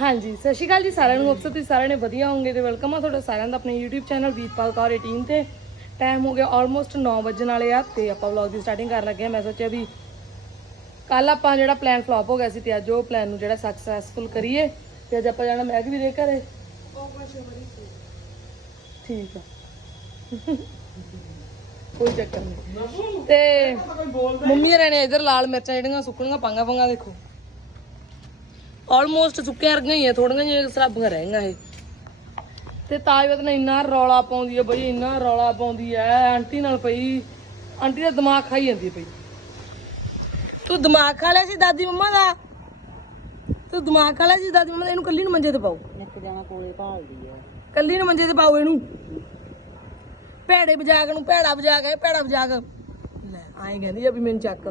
ਹਾਂਜੀ, ਸਤਿ ਸ਼੍ਰੀ ਅਕਾਲ ਜੀ ਸਾਰਿਆਂ ਨੂੰ। ਅਫਸਰ ਤੁਸੀਂ ਸਾਰਿਆਂ ਨੇ ਵਧੀਆ ਹੋਵੋਗੇ ਤੇ ਵੈਲਕਮ ਆ ਤੁਹਾਡਾ ਸਾਰਿਆਂ ਦਾ ਆਪਣੇ YouTube ਚੈਨਲ ਵੀਰਪਾਲ ਕੌਰ 18 ਤੇ। ਟਾਈਮ ਹੋ ਗਿਆ ਆਲਮੋਸਟ 9 ਵਜਣ ਵਾਲੇ ਆ ਤੇ ਆਪਾਂ ਵਲੌਗ ਦੀ ਸਟਾਰਟਿੰਗ ਕਰਨ ਲੱਗੇ ਆ। ਮੈਂ ਸੋਚਿਆ ਵੀ ਕੱਲ ਆਪਾਂ ਜਿਹੜਾ ਪਲਾਨ ਫਲॉप ਹੋ ਗਿਆ ਸੀ ਤੇ ਅੱਜ ਉਹ ਪਲਾਨ ਨੂੰ ਜਿਹੜਾ ਸਕਸੈਸਫੁਲ ਕਰੀਏ ਤੇ ਅੱਜ ਆਪਾਂ ਜਾਣਾ ਮੈਂ ਵੀ ਦੇ ਘਰੇ। ਠੀਕ ਆ। ਕੋਈ ਚੱਕਰ ਨਹੀਂ। ਤੇ ਮੰਮੀ ਹਰਾਂ ਨੇ ਇਧਰ ਲਾਲ ਮਿਰਚਾਂ ਜਿਹੜੀਆਂ ਸੁੱਕਣੀਆਂ ਪਾਂਗਾ ਪਾਂਗਾ ਦੇਖੋ। ਆਲਮੋਸਟ ਸੁੱਕੀਆਂ ਵਰਗੀਆਂ ਹੀ ਆ ਥੋੜੀਆਂ ਜਿਹੀਆਂ ਸਰਾਬੀਆਂ ਰਹਿ ਗਈਆਂ ਇਹ। ਤੇ ਤਾਜਵਤ ਨੇ ਇੰਨਾ ਰੌਲਾ ਪਾਉਂਦੀ ਆ ਬਈ ਇੰਨਾ ਰੌਲਾ ਪਾਉਂਦੀ ਐ ਆਂਟੀ ਨਾਲ ਪਈ ਆਂਟੀ ਦਾ ਦਿਮਾਗ ਖਾਈ ਜਾਂਦੀ ਪਈ ਤੂੰ ਦਿਮਾਗ ਖਾ ਲਿਆ ਸੀ ਦਾਦੀ ਮੰਮਾ ਦਾ? ਤੂੰ ਦਿਮਾਗ ਖਾ ਲਿਆ ਸੀ ਦਾਦੀ ਮੰਮਾ ਦਾ? ਇਹਨੂੰ ਕੱਲੀ ਨੂੰ ਮੰਜੇ ਤੇ ਪਾਓ। ਇੱਕ ਜਣਾ ਕੋਲੇ ਭਾਲਦੀ ਆ। ਕੱਲੀ ਨੂੰ ਮੰਜੇ ਤੇ ਪਾਓ ਇਹਨੂੰ। ਭੈੜੇ ਬਜਾਗ ਨੂੰ ਭੈੜਾ ਬਜਾਗ ਹੈ ਭੈੜਾ ਬਜਾਗ ਲੈ ਆਏ ਕਹਿੰਦੀ ਆ ਵੀ ਮੈਨੂੰ ਚੱਕ।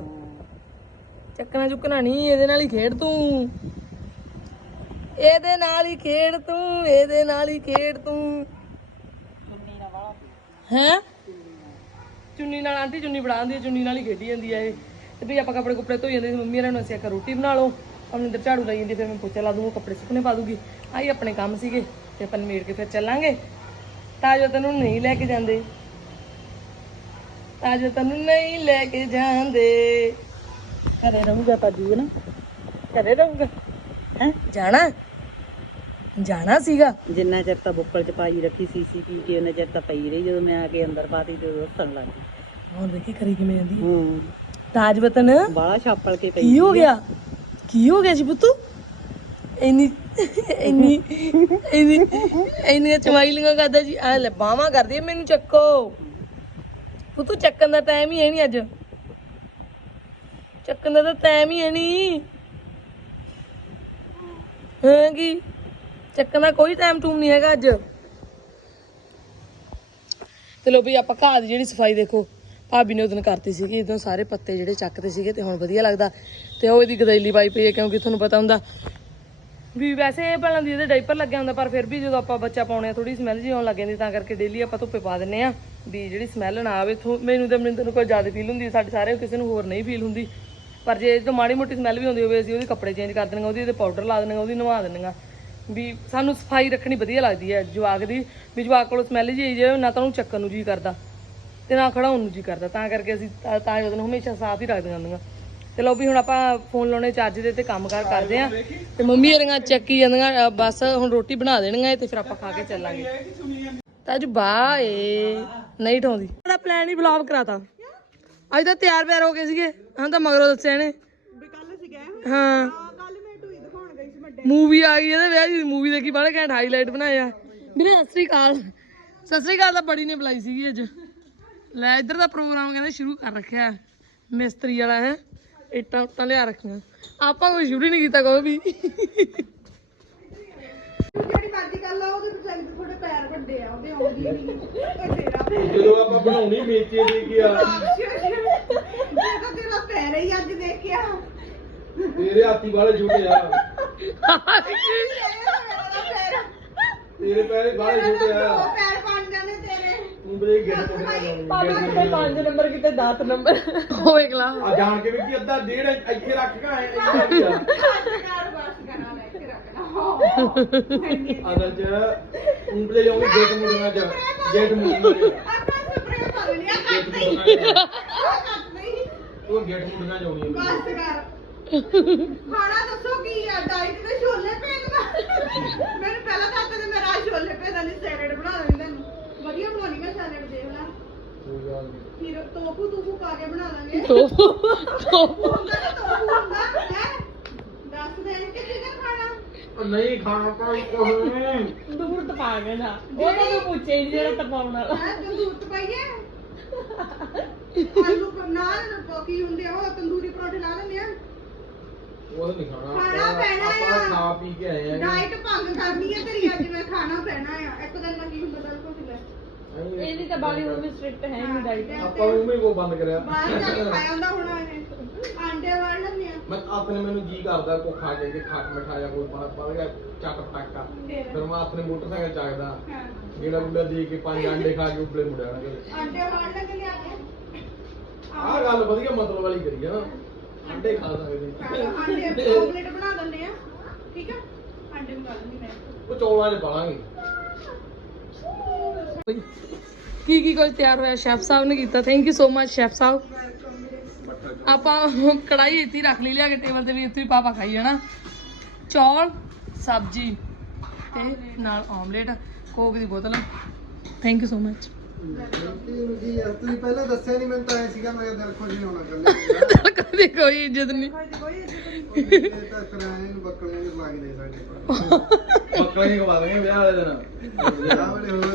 ਚੱਕਣਾ ਚੁੱਕਣਾ ਨਹੀਂ ਇਹਦੇ ਨਾਲ ਹੀ ਖੇਡ ਤੂੰ। ਇਹਦੇ ਨਾਲ ਹੀ ਖੇਡ ਤੂੰ ਇਹਦੇ ਨਾਲ ਹੀ ਖੇਡ ਤੂੰ। ਹੈ? ਚੁੰਨੀ ਨਾਲ ਆਂਟੀ ਚੁੰਨੀ ਬਣਾਉਂਦੀ ਹੈ ਚੁੰਨੀ ਨਾਲ ਹੀ ਖੇਡੀ ਜਾਂਦੀ ਹੈ ਇਹ। ਤੇ ਵੀ ਆਪਾਂ ਕੱਪੜੇ ਕੁੱਪੜੇ ਧੋਈ ਜਾਂਦੇ ਸੀ ਮੰਮੀ ਇਹਨਾਂ ਨੂੰ ਅਸੀਂ ਆਖਿਆ ਰੋਟੀ ਬਣਾ ਲਓ। ਅਮਰਿੰਦਰ ਝਾੜੂ ਲਾਈ ਜਾਂਦੀ ਫਿਰ ਮੈਂ ਪੋਚਾ ਲਾ ਦੂੰਗਾ ਕੱਪੜੇ ਸੁੱਕਣੇ ਪਾ ਦੂੰਗੀ। ਆਹੀ ਆਪਣੇ ਕੰਮ ਸੀਗੇ ਤੇ ਆਪਾਂ ਨਿਬੇੜ ਕੇ ਫਿਰ ਚੱਲਾਂਗੇ। ਤਾਂ ਜੋ ਤੈਨੂੰ ਨਹੀਂ ਲੈ ਕੇ ਜਾਂਦੇ। ਤਾਂ ਜੋ ਤੈਨੂੰ ਨਹੀਂ ਲੈ ਕੇ ਜਾਂਦੇ। ਘਰੇ ਰਹੂਗਾ ਪਾਜੂ ਨਾ ਘਰੇ ਰਹੂਗਾ। ਹੈ? ਜਾਣਾ? ਜਾਣਾ ਸੀਗਾ। ਜਿੰਨਾ ਚਿਰ ਤਾਂ ਬੁੱਕਲ ਚ ਪਾਈ ਰੱਖੀ ਸੀਸੀਟੀਵੀ ਤੇ ਉਹਨਾਂ ਚਿਰ ਤਾਂ ਪਈ ਰਹੀ ਜਦੋਂ ਮੈਂ ਆ ਕੇ ਅੰਦਰ ਪਾਤੀ ਤੇ ਉਦੋਂ ਹੱਸਣ ਲੱਗ ਗਈ। ਹੁਣ ਦੇਖੀ ਕਰੀ ਕਿਵੇਂ ਜਾਂਦੀ ਹੂੰ। ਤਾਜ ਵਤਨ ਬਾਲਾ ਛਾਪਲ ਕੇ ਪਈ ਕੀ ਹੋ ਗਿਆ? ਕੀ ਹੋ ਗਿਆ ਜੀ ਪੁੱਤੂ? ਇੰਨੀ ਇੰਨੀ ਇੰਨੀ ਇੰਨੀ ਚਮਾਈਲੀਆਂ ਕਰਦਾ ਜੀ ਆ ਲੈ ਬਾਹਾਂ ਕਰਦੀ ਮੈਨੂੰ ਚੱਕੋ। ਪੁੱਤੂ ਚੱਕਣ ਦਾ ਟਾਈਮ ਹੀ ਹੈ ਨਹੀਂ ਅੱਜ। ਚੱਕਣ ਦਾ ਤਾਂ ਟਾਈਮ ਹੀ ਹੈ ਨਹੀਂ ਹਾਂ ਕੀ? ਚੱਕਣ ਦਾ ਕੋਈ ਟਾਈਮ ਟੂਮ ਨਹੀਂ ਹੈਗਾ ਅੱਜ। ਤੇ ਲੋ ਵੀ ਆਪਾਂ ਘਾਹ ਦੀ ਜਿਹੜੀ ਸਫ਼ਾਈ ਦੇਖੋ ਭਾਬੀ ਨੇ ਉਦੋਂ ਕਰਤੀ ਸੀਗੀ ਇਦੋਂ ਸਾਰੇ ਪੱਤੇ ਜਿਹੜੇ ਚੱਕਦੇ ਸੀਗੇ ਤੇ ਹੁਣ ਵਧੀਆ ਲੱਗਦਾ। ਤੇ ਉਹ ਇਹਦੀ ਗਦੈਲੀ ਪਾਈ ਪਈ ਹੈ ਕਿਉਂਕਿ ਤੁਹਾਨੂੰ ਪਤਾ ਹੁੰਦਾ ਵੀ ਵੈਸੇ ਇਹ ਭਲਾਂ ਦੀ ਇਹਦੇ ਡਾਈਪਰ ਲੱਗਿਆ ਹੁੰਦਾ ਪਰ ਫਿਰ ਵੀ ਜਦੋਂ ਆਪਾਂ ਬੱਚਾ ਪਾਉਣੇ ਆ ਥੋੜੀ ਸਮੈਲ ਜੀ ਆਉਣ ਲੱਗ ਜਾਂਦੀ ਤਾਂ ਕਰਕੇ ਡੇਲੀ ਆਪਾਂ ਧੁੱਪੇ ਪਾ ਦਿੰਨੇ ਆ ਵੀ ਜਿਹੜੀ ਸਮੈਲ ਨਾ ਆਵੇ। ਮੈਨੂੰ ਤਾਂ ਮਨਿੰਦਰ ਨੂੰ ਕੋਈ ਜ਼ਿਆਦਾ ਫੀਲ ਹੁੰਦੀ ਹੈ, ਸਾਡੇ ਸਾਰੇ ਕਿਸੇ ਨੂੰ ਹੋਰ ਨਹੀਂ ਫੀਲ ਹੁੰਦੀ। ਪਰ ਜੇ ਤੋਂ ਮਾੜੀ ਮੋਟੀ ਸਮੈਲ ਵੀ ਆਉਂਦੀ ਹੋਵੇ ਅਸੀਂ ਉਹਦੇ ਕੱਪੜੇ ਚੇਂਜ ਕਰ ਦਿੰਨੇ ਉਹਦੀ ਤੇ ਪਾਊਡਰ ਲਾ ਦਿੰਨੇ ਉਹਦੀ ਨਵਾ ਦਿੰਨੇ ਵੀ ਸਾਨੂੰ ਸਫ਼ਾਈ ਰੱਖਣੀ ਵਧੀਆ ਲੱਗਦੀ ਹੈ। ਜਵਾਕ ਦੀ ਵੀ ਜਵਾਕ ਕੋਲੋਂ ਸਮੈਲ ਜੀ ਆਈ ਜਾਵੇ ਨਾ ਤਾਂ ਉਹਨੂੰ ਚੱਕਣ ਨੂੰ ਜੀ ਕਰਦਾ ਤੇ ਨਾ ਖੜਾਉਣ ਨੂੰ ਜੀ ਕਰਦਾ। ਤਾਂ ਕਰਕੇ ਅਸੀਂ ਤਾਂ- ਤਾਂ ਉਹਨੂੰ ਹਮੇਸ਼ਾ ਸਾਫ਼ ਹੀ ਰੱਖਦੀਆਂ ਹੁੰਦੀਆਂ ਤੇ ਲਓ ਵੀ ਹੁਣ ਆਪਾਂ ਫੋਨ ਲਾਉਣੇ ਚਾਰਜ ਦੇ ਤੇ ਕੰਮਕਾਰ ਕਰਦੇ ਆਂ ਤੇ ਮੰਮੀ ਹਰੀਆਂ ਚੱਕੀ ਜਾਂਦੀਆਂ ਬਸ ਹੁਣ ਰੋਟੀ ਬਣਾ ਦੇਣੀਆਂ ਤੇ ਫਿਰ ਆਪਾਂ ਖਾ ਕੇ ਚੱਲਾਂਗੇ। ਤਾਂ ਅੱਜ ਬਾਏ ਨਹੀਂ ਠਾਉਂਦੀ। ਸਾਡਾ ਪਲਾਨ ਹੀ ਬਲੌਗ ਕਰਾਤਾ। ਅੱਜ ਤਾਂ ਤਿਆਰ ਬਿਆਰ ਹੋ ਗਏ ਸੀਗੇ। ਹਾਂ ਤਾਂ ਮਗਰੋਂ ਦੱਸਿਆ ਇਹਨੇ। ਹਾਂ। ਮੂਵੀ ਆ ਗਈ ਇਹਦੇ ਵਿਆਹ ਦੀ ਮੂਵੀ ਦੇਖੀ ਬੜਾ ਘੈਂਟ ਹਾਈਲਾਈਟ ਬਣਾਇਆ। ਵੀਰੇ ਸਤਿ ਸ੍ਰੀ ਅਕਾਲ। ਸਤਿ ਸ੍ਰੀ ਅਕਾਲ ਤਾਂ ਬੜੀ ਨੇ ਬੁਲਾਈ ਸੀਗੀ ਅੱਜ। ਲੈ ਇੱਧਰ ਦਾ ਪ੍ਰੋਗਰਾਮ ਕਹਿੰਦੇ ਸ਼ੁਰੂ ਕਰ ਰੱਖਿਆ। ਮਿਸਤਰੀ ਵਾਲਾ ਹੈ ਇੱਟਾਂ ਉੱਟਾਂ ਲਿਆ ਰੱਖੀਆਂ। ਆਪਾਂ ਕੋਈ ਸ਼ੁਰੂ ਹੀ ਨਹੀਂ ਕੀਤਾ ਕੋਈ ਵੀ। ਜਿਹੜੀ ਮਰਜ਼ੀ ਗੱਲ ਆ ਉਹਦੇ ਤੇ ਤੁਹਾਡੇ ਪੈਰ ਵੱਡੇ ਆ ਉਹਦੇ ਆਉਂਦੀ ਨਹੀਂ। ਉਹ ਤੇਰਾ ਜਦੋਂ ਆਪਾਂ ਬਣਾਉਣੀ ਮੇਚੇ ਦੀ ਗਿਆ ਮੈਂ ਤਾਂ ਤੇਰਾ ਪੈਰ ਹੀ ਅੱਜ ਦੇਖਿਆ। ਤੇਰੇ ਹਾਥੀ ਵਾਲੇ ਛੋਟੇ ਆ। ਤੇਰੇ ਪੈਰੇ ਬਾਹਲੇ ਛੋਟੇ ਆ। ਪੈਰ ਬਣ ਜਾਣੇ ਤੇਰੇ। ਤੂੰ ਬਰੇ ਗਿੱਟ ਮੁੱਢਣਾ ਨੰਬਰ ਕਿਤੇ 10 ਨੰਬਰ। ਹੋਏ ਗਲਾ ਆ ਜਾਣ ਕੇ ਵੀ ਕੀ ਅੱਧਾ ਡੇਢ ਇੱਥੇ ਰੱਖ ਕੇ ਆਏ ਇੰਨਾ ਕੀ ਆ। ਕਾਰ ਬਸ ਕਰਾ ਲੈ। ਕੇ ਰੱਖਣਾ ਅਸਲ ਚ ਉਂਗਲੇ ਜਾਉਂਗੇ ਗਿੱਟ ਮੁੱਢਣਾ ਚ ਗਿੱਟ ਮੁੱਢਣਾ ਆਪਾਂ ਸਪਰੇ ਕਰ ਲਿਆ ਕੱਟ ਨਹੀਂ ਕੱਟ ਨਹੀਂ ਉਹ ਗਿੱਟ ਮੁੱਢਣਾ ਜਾਉਣੀ ਬਸ ਕਰ। ਖਾਣਾ ਦੱਸੋ ਕੀ ਆ? ਡਾਈਟ ਦੇ ਛੋਲੇ ਭੇਜਦਾ ਮੈਨੂੰ ਪਹਿਲਾਂ ਤਾਂ ਤੇ ਮੇਰਾ ਆਹ ਛੋਲੇ ਭੇਜਦਾ ਨਹੀਂ ਸੈਲਡ ਬਣਾ ਦੇਣੀ ਤੈਨੂੰ ਵਧੀਆ ਬਣਾਉਣੀ ਮੈਂ ਸੈਲਡ ਦੇਖ ਲੈ। ਫਿਰ ਤੋਫੂ ਤੋਫੂ ਪਾ ਕੇ ਬਣਾ ਲਾਂਗੇ। ਹੁੰਦਾ ਤਾਂ ਤੋਫੂ ਹੁੰਦਾ ਹੈ? ਦੱਸ ਦੇ ਕਿ ਚਿਕਨ ਖਾਣਾ? ਨਹੀਂ ਖਾਣਾ ਕੋਈ ਕੁਝ ਨਹੀਂ। ਦੂਰ ਟਪਾ ਗਿਆ ਨਾ। ਉਹ ਤਾਂ ਤੂੰ ਪੁੱਛੇ ਹੀ ਜਿਹੜਾ ਟਪਾਉਣ ਵਾਲਾ। ਹੈ ਤੰਦੂਰ ਚ ਪਾਈਏ ਆਲੂ ਕ- ਨਾਨ ਕੀ ਹੁੰਦੇ ਆ ਉਹ ਤੰਦੂਰੀ ਪਰੌਂਠੇ ਲਾ ਲੈਂਦੇ ਆ। ਉਹ ਨਹੀਂ ਖਾਣਾ ਖਾਣਾ ਆਪਾਂ- ਪੈਣਾ ਆਪਾਂ ਆ। ਖਾ ਪੀ ਕੇ ਆਏ ਆ ਡਾਈਟ ਭੰਗ ਕਰਨੀ ਹੈ ਤੇਰੀ ਅੱਜ ਮੈਂ ਖਾਣਾ ਪੈਣਾ ਆ। ਇੱਕ ਦਿਨ ਨਾਲ ਕੀ ਹੁੰਦਾ ਬਿਲਕੁਲ ਢਿੱਲਾ ਇਹਦੀ ਤਾਂ ਬਾਲੀ ਉਹ ਵੀ ਸਟ੍ਰਿਕਟ ਹੈ ਨਹੀਂ ਡਾਈਟ ਆਪਾਂ ਨੂੰ ਵੀ ਕੋ ਬੰਦ ਕਰਿਆ। ਬਾਹਰ ਜਾ ਕੇ ਖਾਇਆ ਹੁੰਦਾ ਹੁਣ ਇਹ। ਆਂਡੇ ਵਾੜ ਲੈਂਦੇ ਆ। ਮੈਂ ਆਪਣੇ ਮੈਨੂੰ ਜੀ ਕਰਦਾ ਕੋ ਖਾ ਕੇ ਖੱਟ ਮਿਠਾ ਜਾਂ ਕੋਈ ਬਾਤ ਪਾ ਗਿਆ ਚੱਟ ਪਟਾਕਾ। ਫਿਰ। ਫਿਰ ਮੈਂ ਆਪਣੇ ਮੋਟਰਸਾਈਕਲ ਚੱਕਦਾ। ਹਾਂ। ਜਿਹੜਾ ਬੁੱਢਾ ਦੇ ਕੇ ਪੰਜ ਅੰਡੇ ਖਾ ਕੇ ਉੱਪਲੇ ਮੁੜਿਆ ਆਂਡੇ ਵਾੜ ਲੈ ਕੇ ਲਿਆ ਕੇ। ਆਹ ਗੱਲ ਵਧੀਆ ਮਤਲਬ ਵਾਲੀ ਕਰੀ ਆ ਨਾ। ਅੰਡੇ ਖਾ ਸਕਦੇ ਆਂਡੇ ਆਮਲੇਟ ਬਣਾ ਦਿੰਦੇ ਆ ਠੀਕ ਆ ਆਂਡੇ ਉਹ ਚੌਲਾਂ 'ਚ ਪਾਲਾਂਗੇ ਕੀ। ਕੀ ਕੁਝ ਤਿਆਰ ਹੋਇਆ? ਸ਼ੈਫ ਸਾਹਿਬ ਨੇ ਕੀਤਾ। Thank you so much chef ਸਾਹਿਬ। ਆਪਾਂ ਕੜਾਈ ਇੱਥੇ ਰੱਖ ਲਈ ਲਿਆ ਕੇ ਟੇਬਲ ਤੇ ਵੀ ਇੱਥੇ ਹੀ ਪਾਪਾ ਖਾਈ ਜਾਣਾ। ਚੌਲ ਸਬਜ਼ੀ ਤੇ ਨਾਲ ਆਮਲੇਟ ਕੋਕ ਦੀ ਬੋਤਲ। ਥੈਂਕ ਯੂ ਸੋ ਮਚ ਤੁਸੀਂ ਪਹਿਲਾਂ ਦੱਸਿਆ ਨਹੀਂ ਮੈਨੂੰ ਤਾਂ ਐ ਸੀਗਾ ਮੈਂ ਦਿਲ ਖੁਸ਼ ਨਹੀਂ ਹੋਣਾ ਕੱਲੇ ਕਦੇ ਕੋਈ ਇੱਜ਼ਤ ਨਹੀਂ ਇਹ ਤਾਂ ਕਰਾਣੇ ਨੂੰ ਬੱਕਰੀਆਂ ਨੂੰ ਲਾ ਕੇ ਦੇ ਸਕਦੇ ਬੱਕਰੇ ਨਹੀਂ ਖਵਾ ਦਾਂਗੇ ਵਿਆਹ ਵਾਲੇ ਦਿਨ। ਵਿਆਹ ਵਾਲੇ ਹੋਰ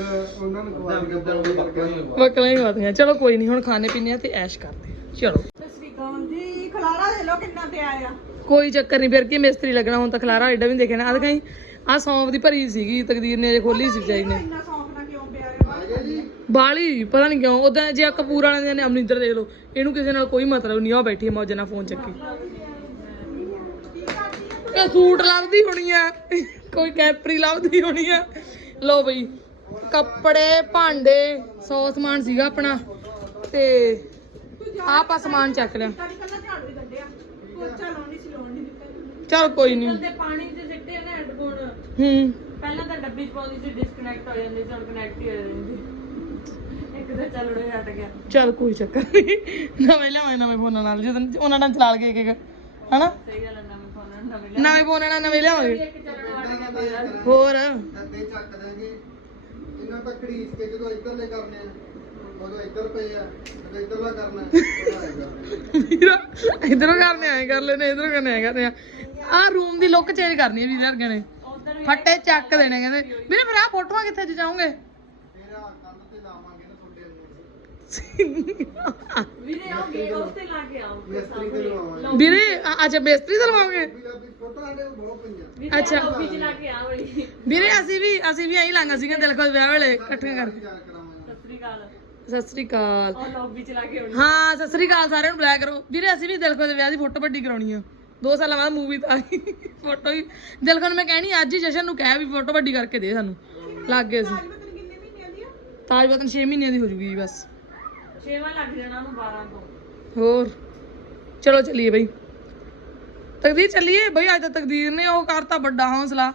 ਉਹਨਾਂ ਨੂੰ ਖਵਾ ਕੇ ਬੱਕਰੇ ਨੂੰ ਬੱਕਰੇ ਨਹੀਂ ਖਵਾ ਬੱਕਲਾਂ ਹੀ ਖਾਦੀਆਂ ਚਲੋ ਕੋਈ ਨਹੀਂ ਹੁਣ ਖਾਣੇ ਪੀਣੇ ਆ ਤੇ ਐਸ਼ ਕਰਦੇ ਆ। ਚਲੋ। ਸਤਿ ਸ਼੍ਰੀ ਅਕਾਲ ਜੀ ਖਲਾਰਾ ਦੇ ਲੋ ਕਿੰਨਾ ਪਿਆ ਆ। ਕੋਈ ਚੱਕਰ ਨਹੀਂ ਫਿਰ ਕੀ ਮਿਸਤਰੀ ਲੱਗਣਾ ਹੁਣ ਤਾਂ ਖਲਾਰਾ ਐਡਾ ਵੀ ਨਾ ਆ ਦਿਖਾਈ ਆ ਸੌਂਫ ਦੀ ਭਰੀ ਸੀਗੀ ਤਕਦੀਰ ਨੇ ਅਜੇ ਖੋਲੀ ਸੀ ਵਿਚਾਰੀ ਨੇ। ਇੰਨਾ ਨਾ ਕਿਉਂ ਪਿਆ ਆ ਆ ਗਿਆ ਜੀ ਬਾਲੀ ਪਤਾ ਨਹੀਂ ਕਿਉਂ ਉਦਾਂ ਜੇ ਆ ਕਪੂਰ ਵਾਲਿਆਂ ਨੇ ਅਮਰਿੰਦਰ ਦੇਖ ਲਓ ਇਹਨੂੰ ਕਿਸੇ ਨਾਲ ਕੋਈ ਮਤਲਬ ਨਹੀਂ ਆ ਬੈਠੀ ਆ ਮੌਜ ਨਾਲ ਫੋਨ ਚੱਕੀ। ਇਹ ਸੂਟ ਲੱਭਦੀ ਹੋਣੀ ਆ ਕੋਈ ਕੈਪਰੀ ਲੱਭਦੀ ਹੋਣੀ ਆ। ਲੋ ਬਈ ਕੱਪੜੇ ਭਾਂਡੇ ਸੌ ਸਮਾਨ ਸੀਗਾ ਆਪਣਾ ਤੇ ਆਪਾਂ ਸਮਾਨ ਚੱਕ ਲਿਆ। ਹੀ ਚਲ ਕੋਈ ਨਹੀਂ ਤੇ ਪਾਣੀ ਤੇ ਸਿੱਟੇ ਨਾ ਹੈਡਫੋਨ ਹੂੰ। ਪਹਿਲਾਂ ਤਾਂ ਡੱਬੀ ਚ ਪਾਉਂਦੀ ਸੀ ਡਿਸਕਨੈਕਟ ਹੋ ਜਾਂਦੀ ਸੀ ਹੁਣ ਕਨੈਕਟ ਹੀ ਹੋ ਜਾਂਦੀ ਇੱਕ ਤਾਂ ਚੱਲਣੇ ਹਟ ਗਿਆ ਚਲ ਕੋਈ ਚੱਕਰ ਨਹੀਂ। ਨਵੇਂ ਲਿਆਵਾਂਗੇ ਨਵੇਂ ਫੋਨਾਂ ਨਾਲ। ਜਦੋਂ ਉਹਨਾਂ ਨਾਲ ਚਲਾ ਲਗੇ ਇੱਕ ਇੱਕ ਹਨਾ? ਸਹੀ ਗੱਲ ਹੈ ਨਵੇਂ ਫੋਨ ਨਵੇਂ ਨਵੇਂ ਫੋਨਾਂ ਨਾਲ ਨਵੇਂ ਲਿਆਵਾਂਗੇ। ਹੋਰ? ਅੱਧੇ ਚੱਕ ਦਾਂਗੇ। ਇਹਨਾਂ ਤੱਕ ਘੜੀਸ ਕੇ ਜਦੋਂ ਇੱਧਰਲੇ ਕਰਨੇ ਆ ਉਦੋਂ ਇੱਧਰ ਪਏ ਆ ਜਦੋਂ ਇੱਧਰਲਾ ਕਰਨਾ ਉਦੋਂ ਆਏਗਾ। ਵੀਰਾ ਇਧਰੋਂ ਕਰਨੇ ਆਏ ਕਰ ਲੈਨੇ ਇਧਰੋਂ ਕਰਨੇ ਆਏ ਕਰਨੇ ਆ। ਆਹ ਰੂਮ ਦੀ ਲੁੱਕ ਚੇਂਜ ਕਰਨੀ ਹੈ ਵੀਰੇ ਵਰਗੇ ਨੇ। ਫੱਟੇ ਚੱਕ ਦੇਣੇ ਕਹਿੰਦੇ। ਵੀਰੇ ਫਿਰ ਆਹ ਫੋਟੋਆਂ ਕਿੱਥੇ ਜਾਉਂਗੇ ਫਿਰ ਆ ਕੰਧ ਤੇ ਲਾਵਾਂਗੇ ਨਾ ਤੁਹਾਡੇ ਅੰਦਰ ਵੀਰੇ ਆਓ ਗੇਟ ਉਸ ਤੇ ਲਾ ਕੇ ਆਓ। ਮਿਸਤਰੀ ਤੇ ਲਵਾਵਾਂਗੇ। ਵੀਰੇ ਅ- ਅੱਛਾ ਵੀ ਫੋਟੋ ਬਹੁਤ ਪਈਆਂ। ਵੀਰੇ ਅੱਛਾ। ਲੌਬੀ ਚ ਲਾ ਕੇ ਆਓ ਬਈ ਵੀਰੇ ਅਸੀਂ ਵੀ ਅਸੀਂ ਵੀ ਐਂ ਲਾਂਗਾ ਸੀਗਾ ਦਿਲ ਖੁਸ਼ ਵਿਆਹ ਵੇਲੇ ਇਕੱਠੀਆਂ ਕਰਕੇ। ਕਰਾਵਾਂਗੇ ਸਤਿ ਸ੍ਰੀ ਅਕਾਲ। ਸਤਿ ਸ੍ਰੀ ਅਕਾਲ। ਉਹ ਲੌਬੀ ਚ ਲਾ ਕੇ ਆਉਣੀ। ਹਾਂ ਸਤਿ ਸ੍ਰੀ ਅਕਾਲ ਸਾਰਿਆਂ ਨੂੰ ਬੁਲਾਇਆ ਕਰੋ। ਵੀਰੇ ਅਸੀਂ ਵੀ ਦਿਲ ਖੁਸ਼ ਵਿਆਹ ਦੀ ਫੋਟੋ ਵੱਡੀ ਕਰਾਉਣੀ ਆ। ਦੋ ਸਾਲਾਂ ਬਾਅਦ ਮੂਵੀ ਤਾਂ ਆਈ। ਫੋਟੋ ਹੀ ਦਿਲ ਖੁਸ਼ ਮੈਂ ਕਹਿਣੀ ਅੱਜ ਹੀ ਜਸ਼ਨ ਨੂੰ ਕਹਿ ਵੀ ਫੋਟੋ ਵੱਡੀ ਕਰਕੇ ਦੇ ਸਾਨੂੰ। ਲੱਗ ਗਏ ਸੀ ਨੀ ਦੀ ਤਾਜ ਵਤਨ 6 ਮਹੀਨਿਆਂ ਦੀ ਹੋ ਜੂਗੀ ਜੀ ਬਸ। ਛੇਵਾਂ ਲੱਗ ਜਾਣਾ ਉਹਨੂੰ 12 ਤੋਂ। ਹੋਰ। ਚਲੋ ਚੱਲੀਏ ਬਈ। ਤਕਦੀਰ ਚੱਲੀਏ? ਬਈ ਅੱਜ ਤਾਂ ਤਕਦੀਰ ਨੇ ਉਹ ਕਰਤਾ ਵੱਡਾ ਹੌਸਲਾ।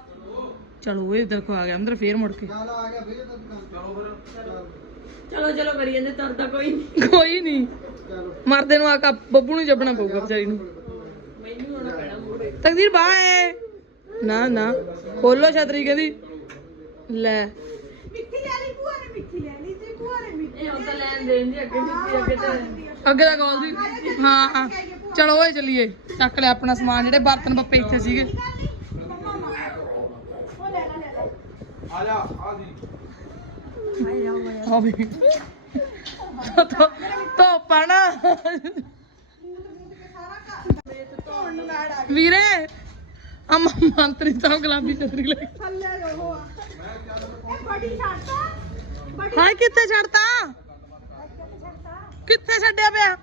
ਚਲੋ ਇਹ ਦੇਖੋ ਆ ਗਿਆ ਅੰਦਰ ਫੇਰ ਮੁੜ ਕੇ। ਨਾਲ ਆ ਗਿਆ ਫਿਰ ਚਲੋ ਫਿਰ। ਚਲੋ ਚਲੋ ਕਰੀ ਜਾਂਦੇ ਤੁਰਦਾ ਕੋਈ ਨਹੀਂ ਕੋਈ ਨਹੀਂ ਚਲੋ। ਮਰਦੇ ਨੂੰ ਆ ਕਾ ਬੱਬੂ ਨੂੰ ਜੱਬਣਾ ਪਊਗਾ ਵਿਚਾਰੀ ਨੂੰ। ਮੈਨੂੰ ਹੋਣਾ ਪੈਣਾ ਮੂਰੇ ਤਕਦੀਰ ਬਾਏ। ਨਾ ਨਾ। ਖੋਲੋ ਛਤਰੀ ਕਹਿੰਦੀ। ਲੈ। ਮਿੱਠੀ ਲੈ ਲਈ ਭੂਆ ਨੇ ਮਿੱਠੀ ਲੈ ਲਈ ਤੇ ਭੂਆ ਨੇ ਮਿੱਠੀ ਇਹ ਹੁਣ ਤਾਂ ਲੈਣ ਦੇਣ ਦੀ ਅੱਗੇ ਦਿੱਤੀ ਅੱਗੇ ਤੇ ਅੱਗੇ ਦਾ ਕਾਲ ਦੀ ਹਾਂ ਹਾਂ। ਚਲੋ ਓਏ ਚੱਲੀਏ। ਚੱਕ ਲਿਆ ਆਪਣਾ ਸਮਾਨ ਜਿਹੜੇ ਬਰਤਨ ਬੱਪੇ ਇੱਥੇ ਸੀਗੇ। ਉਹ ਲੈ ਲੈ ਲੈ ਲੈ ਆ ਜਾ ਆ ਆ ਵੀ ਵੀਰੇ ਆ ਮੰਤਰੀ ਸਾਹਿਬ ਗੁਲਾਬੀ ਛਤਰੀ ਲੈ ਕੇ। ਥੱਲੇ ਜੋ ਆ ਇਹ ਬੜੀ ਛੱਡਤਾ ਬੜੀ ਹਾਏ ਕਿੱਥੇ ਛੱਡਤਾ ਕਿੱਥੇ ਛੱਡਿਆ ਪਿਆ?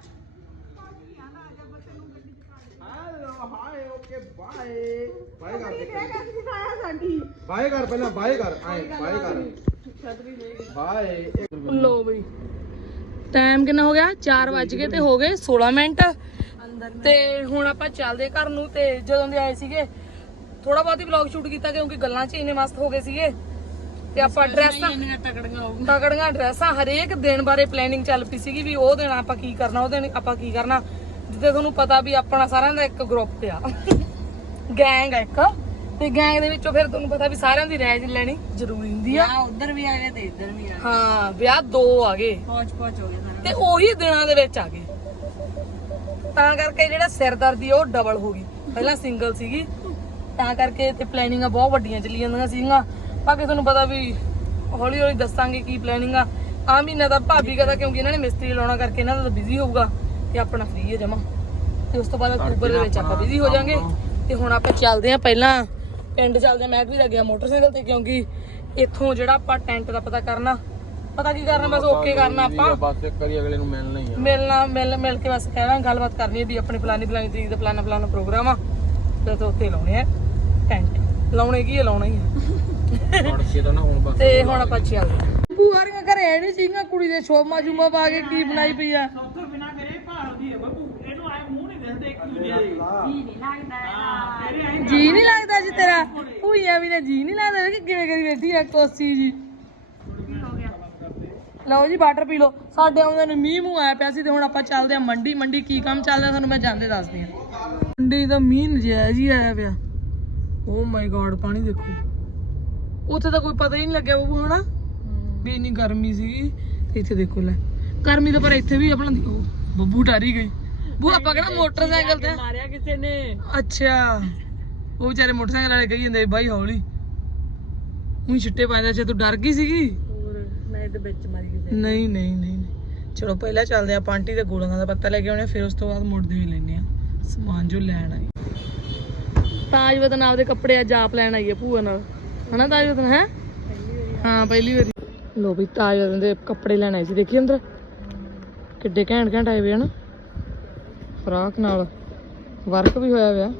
ਹਾਏ ਓਕੇ ਬਾਏ ਬਾਏ ਕਰ ਸਾਡੀ ਬਾਏ ਪਹਿਲਾਂ ਬਾਏ ਕਰ। ਆਏ ਬਾਏ ਕਰ ਬਾਏ। ਲੋ ਬਈ। ਟਾਈਮ ਕਿੰਨਾ ਹੋ ਗਿਆ? 4 ਵੱਜ ਗਏ ਤੇ ਹੋ ਗਏ 16 ਮਿੰਟ। ਤੇ ਹੁਣ ਆਪਾਂ ਚੱਲਦੇ ਘਰ ਨੂੰ ਤੇ ਜਦੋਂ ਦੇ ਆਏ ਸੀਗੇ ਥੋੜਾ ਬਹੁਤ ਹੀ ਵਲੌਗ ਸ਼ੂਟ ਕੀਤਾ ਕਿਉਂਕਿ ਗੱਲਾਂ 'ਚ ਇੰਨੇ ਮਸਤ ਹੋ ਗਏ ਸੀਗੇ। ਤੇ ਆਪਾਂ ਡਰੈਸਾਂ ਤਕੜੀਆਂ ਡਰੈਸਾਂ ਹਰੇਕ ਦਿਨ ਬਾਰੇ ਪਲੈਨਿੰਗ ਚੱਲ ਪਈ ਸੀਗੀ ਵੀ ਉਹ ਦਿਨ ਆਪਾਂ ਕੀ ਕਰਨਾ ਉਹ ਦਿਨ ਆਪਾਂ ਕੀ ਕਰਨਾ। ਜਿੱਦੇ ਤੁਹਾਨੂੰ ਪਤਾ ਵੀ ਆਪਣਾ ਸਾਰਿਆਂ ਦਾ ਇੱਕ ਗਰੁੱਪ ਆ। ਗੈਂਗ ਆ ਇੱਕ। ਤੇ ਗੈਂਗ ਦੇ ਵਿੱਚੋਂ ਫਿਰ ਤੁਹਾਨੂੰ ਪਤਾ ਵੀ ਸਾਰਿਆਂ ਦੀ ਰਾਏ ਲੈਣੀ ਜ਼ਰੂਰੀ ਹੁੰਦੀ ਆ। ਉਧਰ ਵੀ ਆ ਗਏ ਤੇ ਇੱਧਰ ਵੀ ਆ ਹਾਂ ਵਿਆਹ ਦੋ ਆ ਗਏ। ਪਹੁੰਚ ਪਹੁੰਚ ਹੋ ਗਿਆ ਸਾਰਾ ਤੇ ਉਹੀ ਦਿਨਾਂ ਦੇ ਵਿੱਚ ਆ ਗਏ। ਤਾਂ ਕਰਕੇ ਜਿਹੜਾ ਸਿਰਦਰਦੀ ਉਹ ਡਬਲ ਹੋ ਗਈ। ਪਹਿਲਾਂ ਸਿੰਗਲ ਸੀਗੀ। ਤਾਂ ਕਰਕੇ ਤੇ ਪਲੈਨਿੰਗਾਂ ਬਹੁਤ ਵੱਡੀਆਂ ਚੱਲੀ ਜਾਂਦੀਆਂ ਸੀਗੀਆਂ। ਬਾਕੀ ਤੁਹਾਨੂੰ ਪਤਾ ਵੀ ਹੌਲੀ ਹੌਲੀ ਦੱਸਾਂਗੇ ਕੀ ਪਲੈਨਿੰਗ ਆ। ਆ ਮਹੀਨਾ ਦਾ ਭਾਬੀ ਕਹਦਾ ਕਿਉਂਕਿ ਇਹਨਾਂ ਨੇ ਮਿਸਤਰੀ ਲਾਉਣਾ ਕਰਕੇ ਇਹਨਾਂ ਦਾ ਤਾਂ ਬਿਜ਼ੀ ਹੋਊਗਾ ਤੇ ਆਪਣਾ ਫ੍ਰੀ ਹੈ ਜਮਾ। ਤੇ ਉਸ ਤੋਂ ਬਾਅਦ ਅਕਤੂਬਰ ਦੇ ਵਿੱਚ ਆਪਾਂ ਬਿਜ਼ੀ ਹੋ ਜਾਾਂਗੇ ਤੇ ਹੁਣ ਆਪਾਂ ਚੱਲਦੇ ਆ ਪਹਿਲਾਂ ਪਿੰਡ ਚੱਲਦੇ ਮੈਂ ਵੀ ਲੱਗਿਆ ਮੋਟਰਸਾਈਕਲ ਤੇ ਕਿਉਂਕਿ ਇੱਥੋਂ ਜਿਹੜਾ ਆਪਾਂ ਟੈਂਟ ਦਾ ਪਤਾ ਕਰਨਾ ਪਤਾ ਕੀ ਕਰਨਾ ਬਸ ਓਕੇ ਕਰਨਾ ਆਪਾਂ। ਬਸ ਇੱਕ ਵਾਰੀ ਅਗਲੇ ਨੂੰ ਮਿਲਣਾ ਹੀ ਆ। ਮਿਲਣਾ ਮਿਲ ਮਿਲ ਕੇ ਬਸ ਕਹਿਣਾ ਗੱਲਬਾਤ ਕਰਨੀ ਹੈ ਵੀ ਆਪਣੀ ਫਲਾਨੀ ਫਲਾਨੀ ਤਰੀਕ ਦਾ ਫਲਾਨਾ ਫਲਾਨਾ ਪ੍ਰੋਗਰਾਮ ਆ। ਤੇ ਉੱਥੇ ਲਾਉਣੇ ਆ ਟੈਂਟ। ਲਾਉਣੇ ਕੀ ਲਾਉਣਾ ਹੀ ਆ। ਤਾਂ ਨਾ ਹੁਣ ਬਸ ਤੇ ਹੁਣ ਆਪਾਂ ਚੱਲਦੇ ਆ ਭੂਆਰੀਆਂ ਘਰੇ ਨਹੀਂ ਸੀਗੀਆਂ ਕੁੜੀ ਦੇ ਛੋਮਾ ਜੂਮਾ ਪਾ ਕੇ ਕੀ ਬਣਾਈ ਪਈ ਆ। ਜੀ ਨਹੀਂ ਲੱਗਦਾ ਜੀ ਤੇਰਾ। ਭੂਈ ਮੀਆਂ ਵੀ ਨੇ ਜੀ ਨਹੀਂ ਲੱਗਦਾ ਕਿ ਕਿਵੇਂ ਕਰੀ ਬੈਠੀ ਆ ਕੋਸੀ ਜੀ। ਲਓ ਜੀ ਵਾਟਰ ਪੀ ਲਓ। ਸਾਡੇ ਆਉਂਦੇ ਨੂੰ ਮੀਂਹ ਮੂੰਹ ਆਇਆ ਪਿਆ ਸੀ ਤੇ ਹੁਣ ਆਪਾਂ ਚੱਲਦੇ ਆ ਮੰਡੀ। ਮੰਡੀ ਕੀ ਕੰਮ ਚੱਲਦਾ ਤੁਹਾਨੂੰ ਮੈਂ ਜਾਂਦੇ ਦੱਸਦੀ ਆ। ਮੰਡੀ ਦਾ ਮੀਂਹ ਨਜਾਇਜ਼ ਹੀ ਆਇਆ ਪਿਆ। ਓ ਮਾਈ ਗॉड ਪਾਣੀ ਦੇਖੋ। ਉੱਥੇ ਤਾਂ ਕੋਈ ਪਤਾ ਹੀ ਨਹੀਂ ਲੱਗਿਆ ਉਹ ਹਨਾ? ਵੀ ਇੰਨੀ ਗਰਮੀ ਸੀਗੀ ਤੇ ਇੱਥੇ ਦੇਖੋ ਲੈ। ਗਰਮੀ ਤਾਂ ਪਰ ਇੱਥੇ ਵੀ ਆਪਣਾ ਉਹ ਬੱਬੂ ਟਾਰੀ ਗਈ। ਬੂ ਆਪਾਂ ਕਿਹੜਾ ਮੋਟਰਸਾਈਕਲ ਤੇ ਮਾਰਿਆ ਕਿਸੇ ਨੇ। ਅੱਛਾ। ਉਹ ਵਿਚਾਰੇ ਮੋਟਰਸਾਈਕਲ ਵਾਲੇ ਕਹੀ ਜਾਂਦੇ ਬਾਈ ਹੌਲੀ। ਉਹੀ ਛਿੱਟੇ ਪਾਉਂਦਾ ਅੱਛਾ ਤੂੰ ਡਰ ਗਈ ਸੀਗੀ? ਹੋਰ ਮੈਂ ਇਹਦੇ ਵਿੱਚ ਮਾਰੀ ਕਿਸੇ ਨਹੀਂ ਨਹੀਂ ਨਹੀਂ। ਚਲੋ ਪਹਿਲਾਂ ਚੱਲਦੇ ਆ ਪਾਂਟੀ ਦੇ ਗੋਲਾਂ ਦਾ ਪੱਤਾ ਲੈ ਕੇ ਆਉਣੇ ਫਿਰ ਉਸ ਤੋਂ ਬਾਅਦ ਮੁੜਦੇ ਵੀ ਲੈਨੇ ਆ ਸਮਾਨ ਜੋ ਲੈਣ ਆਈ ਤਾਜ ਵਤਨ ਆਪਦੇ ਕੱਪੜੇ ਅੱਜ ਆਪ ਲੈਣ ਆਈ ਹੈ ਭੂਆ ਨਾਲ। ਹਨਾ ਤਾਜ ਵਤਨ ਹੈ? ਹਾਂ ਪਹਿਲੀ ਵਾਰੀ। ਲੋ ਵੀ ਤਾਜ ਵਤਨ ਦੇ ਕੱਪੜੇ ਲੈਣ ਆਈ ਸੀ ਦੇਖੀ ਅੰਦਰ? ਕਿੱਡੇ ਘੈਂਟ ਘੈਂਟ ਆਏ ਵੇ ਹਨ? ਫਰਾਕ ਨਾਲ। ਵਰਕ ਵੀ ਹੋਇਆ ਹੋਇਆ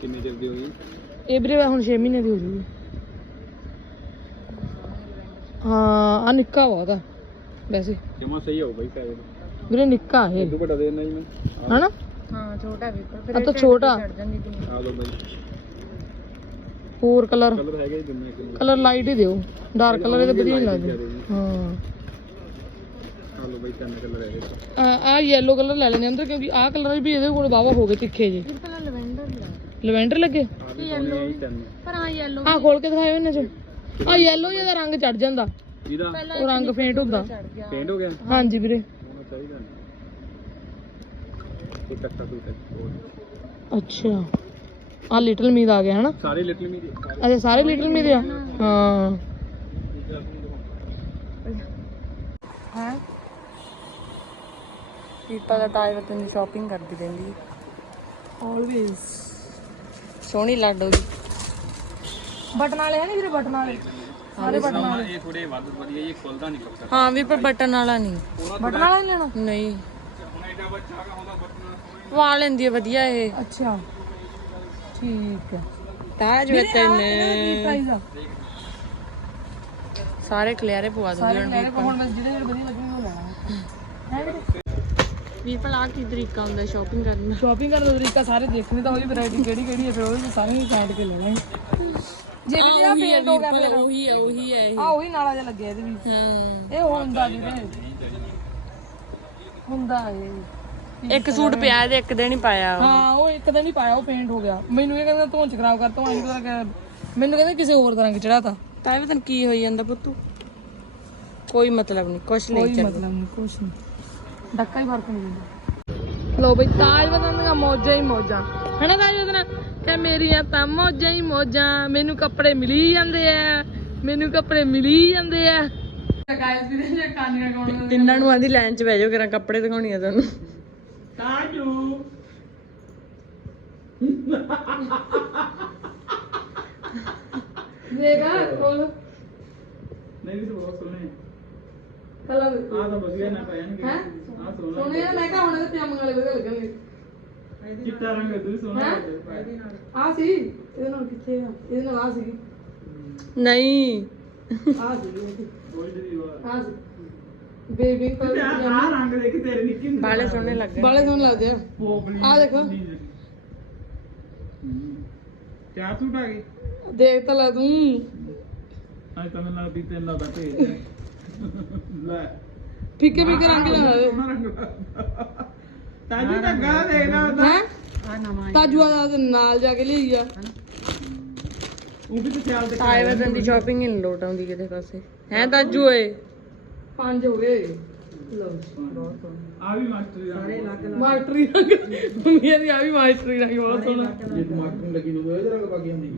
ਕਿੰਨੀ ਜਲਦੀ ਹੋਈ? ਇਹ ਵੀਰੇ ਹੁਣ 6 ਮਹੀਨੇ ਦੀ ਹੋ ਜੂਗੀ। ਹਾਂ ਆ ਨਿੱਕਾ ਬਹੁਤ ਆ ਵੈਸੇ। ਜਮਾ ਸਹੀ ਹੋ ਬਾਈ ਸਾਇਦ ਵੀਰੇ ਨਿੱਕਾ ਇਹ। ਵੱਡਾ ਦੇ ਦੇਣਾ ਜੀ ਮੈਂ। ਹਨਾ? ਹਾਂ ਛੋਟਾ ਵੀ ਆ ਤਾਂ ਛੋਟਾ। ਆ ਲੋ ਬਾਈ। ਹੋਰ ਕਲਰ? ਕਲਰ ਹੈਗਾ ਲਾਈਟ ਹੀ ਦਿਓ। ਡਾਰਕ ਕਲਰ ਇਹਦੇ ਵਧੀਆ ਨਹੀਂ ਲੱਗਦੇ। ਹਾਂ। ਆ ਲੋ ਬਾਈ ਤਿੰਨ ਕਲਰ ਹੈਗੇ ਆ ਆ yellow ਕਲਰ ਲੈ ਲੈਣੇ ਅੰਦਰ ਕਿਉਂਕਿ ਆਹ ਕਲਰ ਵੀ ਇਹਦੇ ਕੋਲ ਵਾਵਾ ਹੋ ਗਏ ਤਿੱਖੇ ਜੇ। ਲਵੈਂਡਰ ਲੱਗੇ? ਆ ਵੀ। ਸੋਹਣੇ ਆ ਜੀ ਤਿੰਨ ਆ ਖੋਲ ਕੇ ਦਿਖਾਇਓ ਇਹਨਾਂ ਚ। ਆ yellow ਜਿਹਾ ਰੰਗ ਚੜ ਜਾਂਦਾ। ਇਹਦਾ ਉਹ ਰੰਗ ਫੇਂਟ ਹੁੰਦਾ। ਪੇਂਟ ਹੋ ਗਿਆ? ਹਾਂਜੀ ਵੀਰੇ। ਹੋਣਾ ਚਾਹੀਦਾ। ਅੱਛਾ। ਆ ਲਿਟਲ ਮੀਦ ਆ ਗਿਆ ਹਨਾ? ਸਾਰੇ ਲਿਟਲ ਮੀ ਦੇ ਅੱਛਾ ਸਾਰੇ ਲਿਟਲ ਮੀਦ ਆ? ਹਾਂ। ਹਾਂ? ਪੀਪਾ ਦਾ ਟਾਈਮ ਤੇ ਦੀ ਸ਼ਾਪਿੰਗ ਕਰਦੀ ਰਹਿੰਦੀ ਆਲਵੇਜ਼ ਸੋਹਣੀ ਲੱਡੋ ਦੀ ਬਟਨ ਵਾਲੇ ਹੈ ਨਹੀਂ ਵੀਰੇ ਬਟਨ ਵਾਲੇ? ਸਾਰੇ ਬਟਨ ਵਾਲੇ। ਇਹ ਥੋੜੇ ਵੱਧ ਵਧੀਆ ਇਹ ਖੁੱਲਦਾ ਨਹੀਂ ਹਾਂ ਵੀ ਪਰ ਬਟਨ ਵਾਲਾ ਨਹੀਂ ਬਟਨ ਵਾਲਾ ਨਹੀਂ ਲੈਣਾ? ਨਹੀਂ। ਹੁਣ ਐਡਾ ਬੱਚਾ ਹੈਗਾ ਹੁੰਦਾ ਬਟਨ ਪਵਾ ਲੈਂਦੀ ਹੈ ਵਧੀਆ ਇਹ। ਅੱਛਾ। ਠੀਕ ਹੈ। ਤਾਜ ਵਤਨ ਸਾਰੇ ਕਲਿਆਰੇ ਪਵਾ ਹੁਣ ਹੁਣ ਬਸ ਜਿਹੜੇ ਜਿਹੜੇ ਵਧੀਆ ਲੱਗਣਗੇ ਉਹ ਲੈਣਾ। ਵੀ ਭਲਾ ਕੀ ਤਰੀਕਾ ਹੁੰਦਾ ਸ਼ਾਪਿੰਗ ਕਰਨ ਦਾ। ਸ਼ਾਪਿੰਗ ਕਰਨ ਦਾ ਤਰੀਕਾ ਸਾਰੇ ਦੇਖਣੇ ਤਾਂ ਉਹਦੀ ਵੈਰਾਈਟੀ ਕਿਹੜੀ ਕਿਹੜੀ ਹੈ ਫਿਰ ਉਹ ਸਾਰੇ ਹੀ ਕਾਟ ਕੇ ਲੈਣੇ ਜੇ ਵੀ ਆ ਪੇਂਟ ਹੋ ਗਿਆ ਫਿਰ ਉਹੀ ਹੈ ਉਹੀ ਹੈ ਆ ਉਹੀ ਨਾਲਾ ਜਿਹਾ ਲੱਗਿਆ ਇਹਦੇ ਵੀ ਹਾਂ। ਇਹ ਹੁੰਦਾ ਵੀਰੇ। ਹੁੰਦਾ ਇਹ। ਇੱਕ ਸੂਟ ਪਿਆ ਇਹਦੇ ਇੱਕ ਦਿਨ ਹੀ ਪਾਇਆ ਹਾਂ ਉਹ ਇੱਕ ਦਿਨ ਹੀ ਪਾਇਆ ਉਹ ਪੇਂਟ ਹੋ ਗਿਆ। ਮੈਨੂੰ ਇਹ ਕਹਿੰਦਾ ਧੋਣ ਚ ਖਰਾਬ ਕਰਤਾ ਮੈਂ ਪਤਾ ਕਿ ਮੈਨੂੰ ਕਹਿੰਦਾ ਕਿਸੇ ਹੋਰ ਦਾ ਰੰਗ ਚੜਾਤਾ ਤਾਂ ਵੀ ਤੈਨੂੰ ਕੀ ਹੋਈ ਜਾਂਦਾ ਪੁੱਤੂ? ਕੋਈ ਮਤਲਬ ਨਹੀਂ ਕੁਛ ਨਹੀਂ ਕੋਈ ਮਤਲਬ ਨਹੀਂ ਕੁਛ ਨਹੀਂ ਡੱਕਾ ਹੀ ਫ਼ਰਕ ਨਹੀਂ ਲੋ ਬਈ ਤਾਜ ਬਦਨ ਦੀਆਂ ਮੌਜਾਂ ਹੀ ਮੌਜਾਂ। ਹਨਾ ਤਾਜ ਬਦਨ ਕਿ ਮੇਰੀਆਂ ਤਾਂ ਮੌਜਾਂ ਹੀ ਮੌਜਾਂ। ਮੈਨੂੰ ਕੱਪੜੇ ਮਿਲੀ ਜਾਂਦੇ ਆ। ਮੈਨੂੰ ਕੱਪੜੇ ਮਿਲੀ ਜਾਂਦੇ ਆ। ਗਾਇਸ ਵੀ ਦੇ ਤਿੰਨਾਂ ਨੂੰ ਆਂਦੀ ਲਾਈਨ 'ਚ ਬਹਿ ਜਾਓ ਕਿਰਾਂ ਕੱਪੜੇ ਦਿਖਾਉਣੀ ਆ ਤੁਹਾਨੂੰ ਕਾਜੂ ਦੇਖਾ ਕੋਲ ਨਹੀਂ ਵੀ ਬਹੁਤ ਸੋਹਣੇ ਕਲਰ ਆ ਤਾਂ ਵਧੀਆ ਨਾ ਪੈਣਗੇ ਹੈ? ਆ ਸੋਹਣਾ ਸੋਹਣੇ ਆ ਮੈਂ ਕਿਹਾ ਹੁਣ ਇਹਦੇ ਪਜਾਮੇ ਵਾਲੇ ਵਧੀਆ ਲੱਗਣਗੇ। ਚਿੱਟਾ ਰੰਗ ਦੂ ਸੋਹਣਾ? ਆ ਸੀ? ਇਹਦੇ ਨਾਲ ਕਿੱਥੇ ਆ? ਇਹਦੇ ਨਾਲ ਆ ਸੀ। ਨਹੀਂ। ਆ ਸੀ ਆ ਸੀ। ਬੇਬੀ ਕਲਰ ਆ ਰੰਗ ਦੇਖ ਤੇਰੇ ਨਿੱਕੀ ਹੁੰਦੀ ਬਾਲੇ ਸੋਹਣੇ ਲੱਗੇ ਬਾਲੇ ਸੋਹਣੇ ਲੱਗਦੇ ਆ। ਪੋਪਲੀ ਆ। ਦੇਖੋ ਚਾਰ ਸੂਟ ਆ ਗਏ? ਦੇਖ ਤਾਂ ਲੈ ਤੂੰ। ਅੱਜ ਤਾਂ ਮੈਨੂੰ ਲੱਗਦੀ ਤਿੰਨ ਦਾ ਭੇਜ ਲੈ। ਫਿੱਕੇ ਫਿੱਕੇ ਰੰਗ ਦੇ। ਰੰਗ ਤਾਜੀ ਤਾਂ ਗਾ ਦੇਣਾ ਹੈ? ਤਾਜੂ ਆ ਦਾ ਨਾਲ ਜਾ ਕੇ ਲਈ ਆ। ਉਹ ਵੀ ਤੇ ਖਿਆਲ ਤੇ ਆਏ ਵਦਨ ਦੀ ਸ਼ਾਪਿੰਗ ਹੀ ਨੀ ਲੋਟ ਆਉਂਦੀ ਕਿਤੇ ਪਾਸੇ। ਹੈ ਦਾਜੂ ਓਏ? ਪੰਜ ਹੋ ਗਏ। ਲਓ ਆ ਵੀ ਮਾਸਟਰ ਸਾਰੇ ਲੱਗ ਮਾਸਟਰੀ ਰੰਗ ਮੇਰੀ ਆ ਵੀ ਮਾਸਟਰੀ ਰੰਗ ਬਹੁਤ ਸੋਹਣਾ। ਜੇ ਮਾਸਟਰ ਲੱਗੀ ਨੂੰ ਇਹਦੇ ਰੰਗ ਪਾ ਕੇ ਆਉਂਦੀ।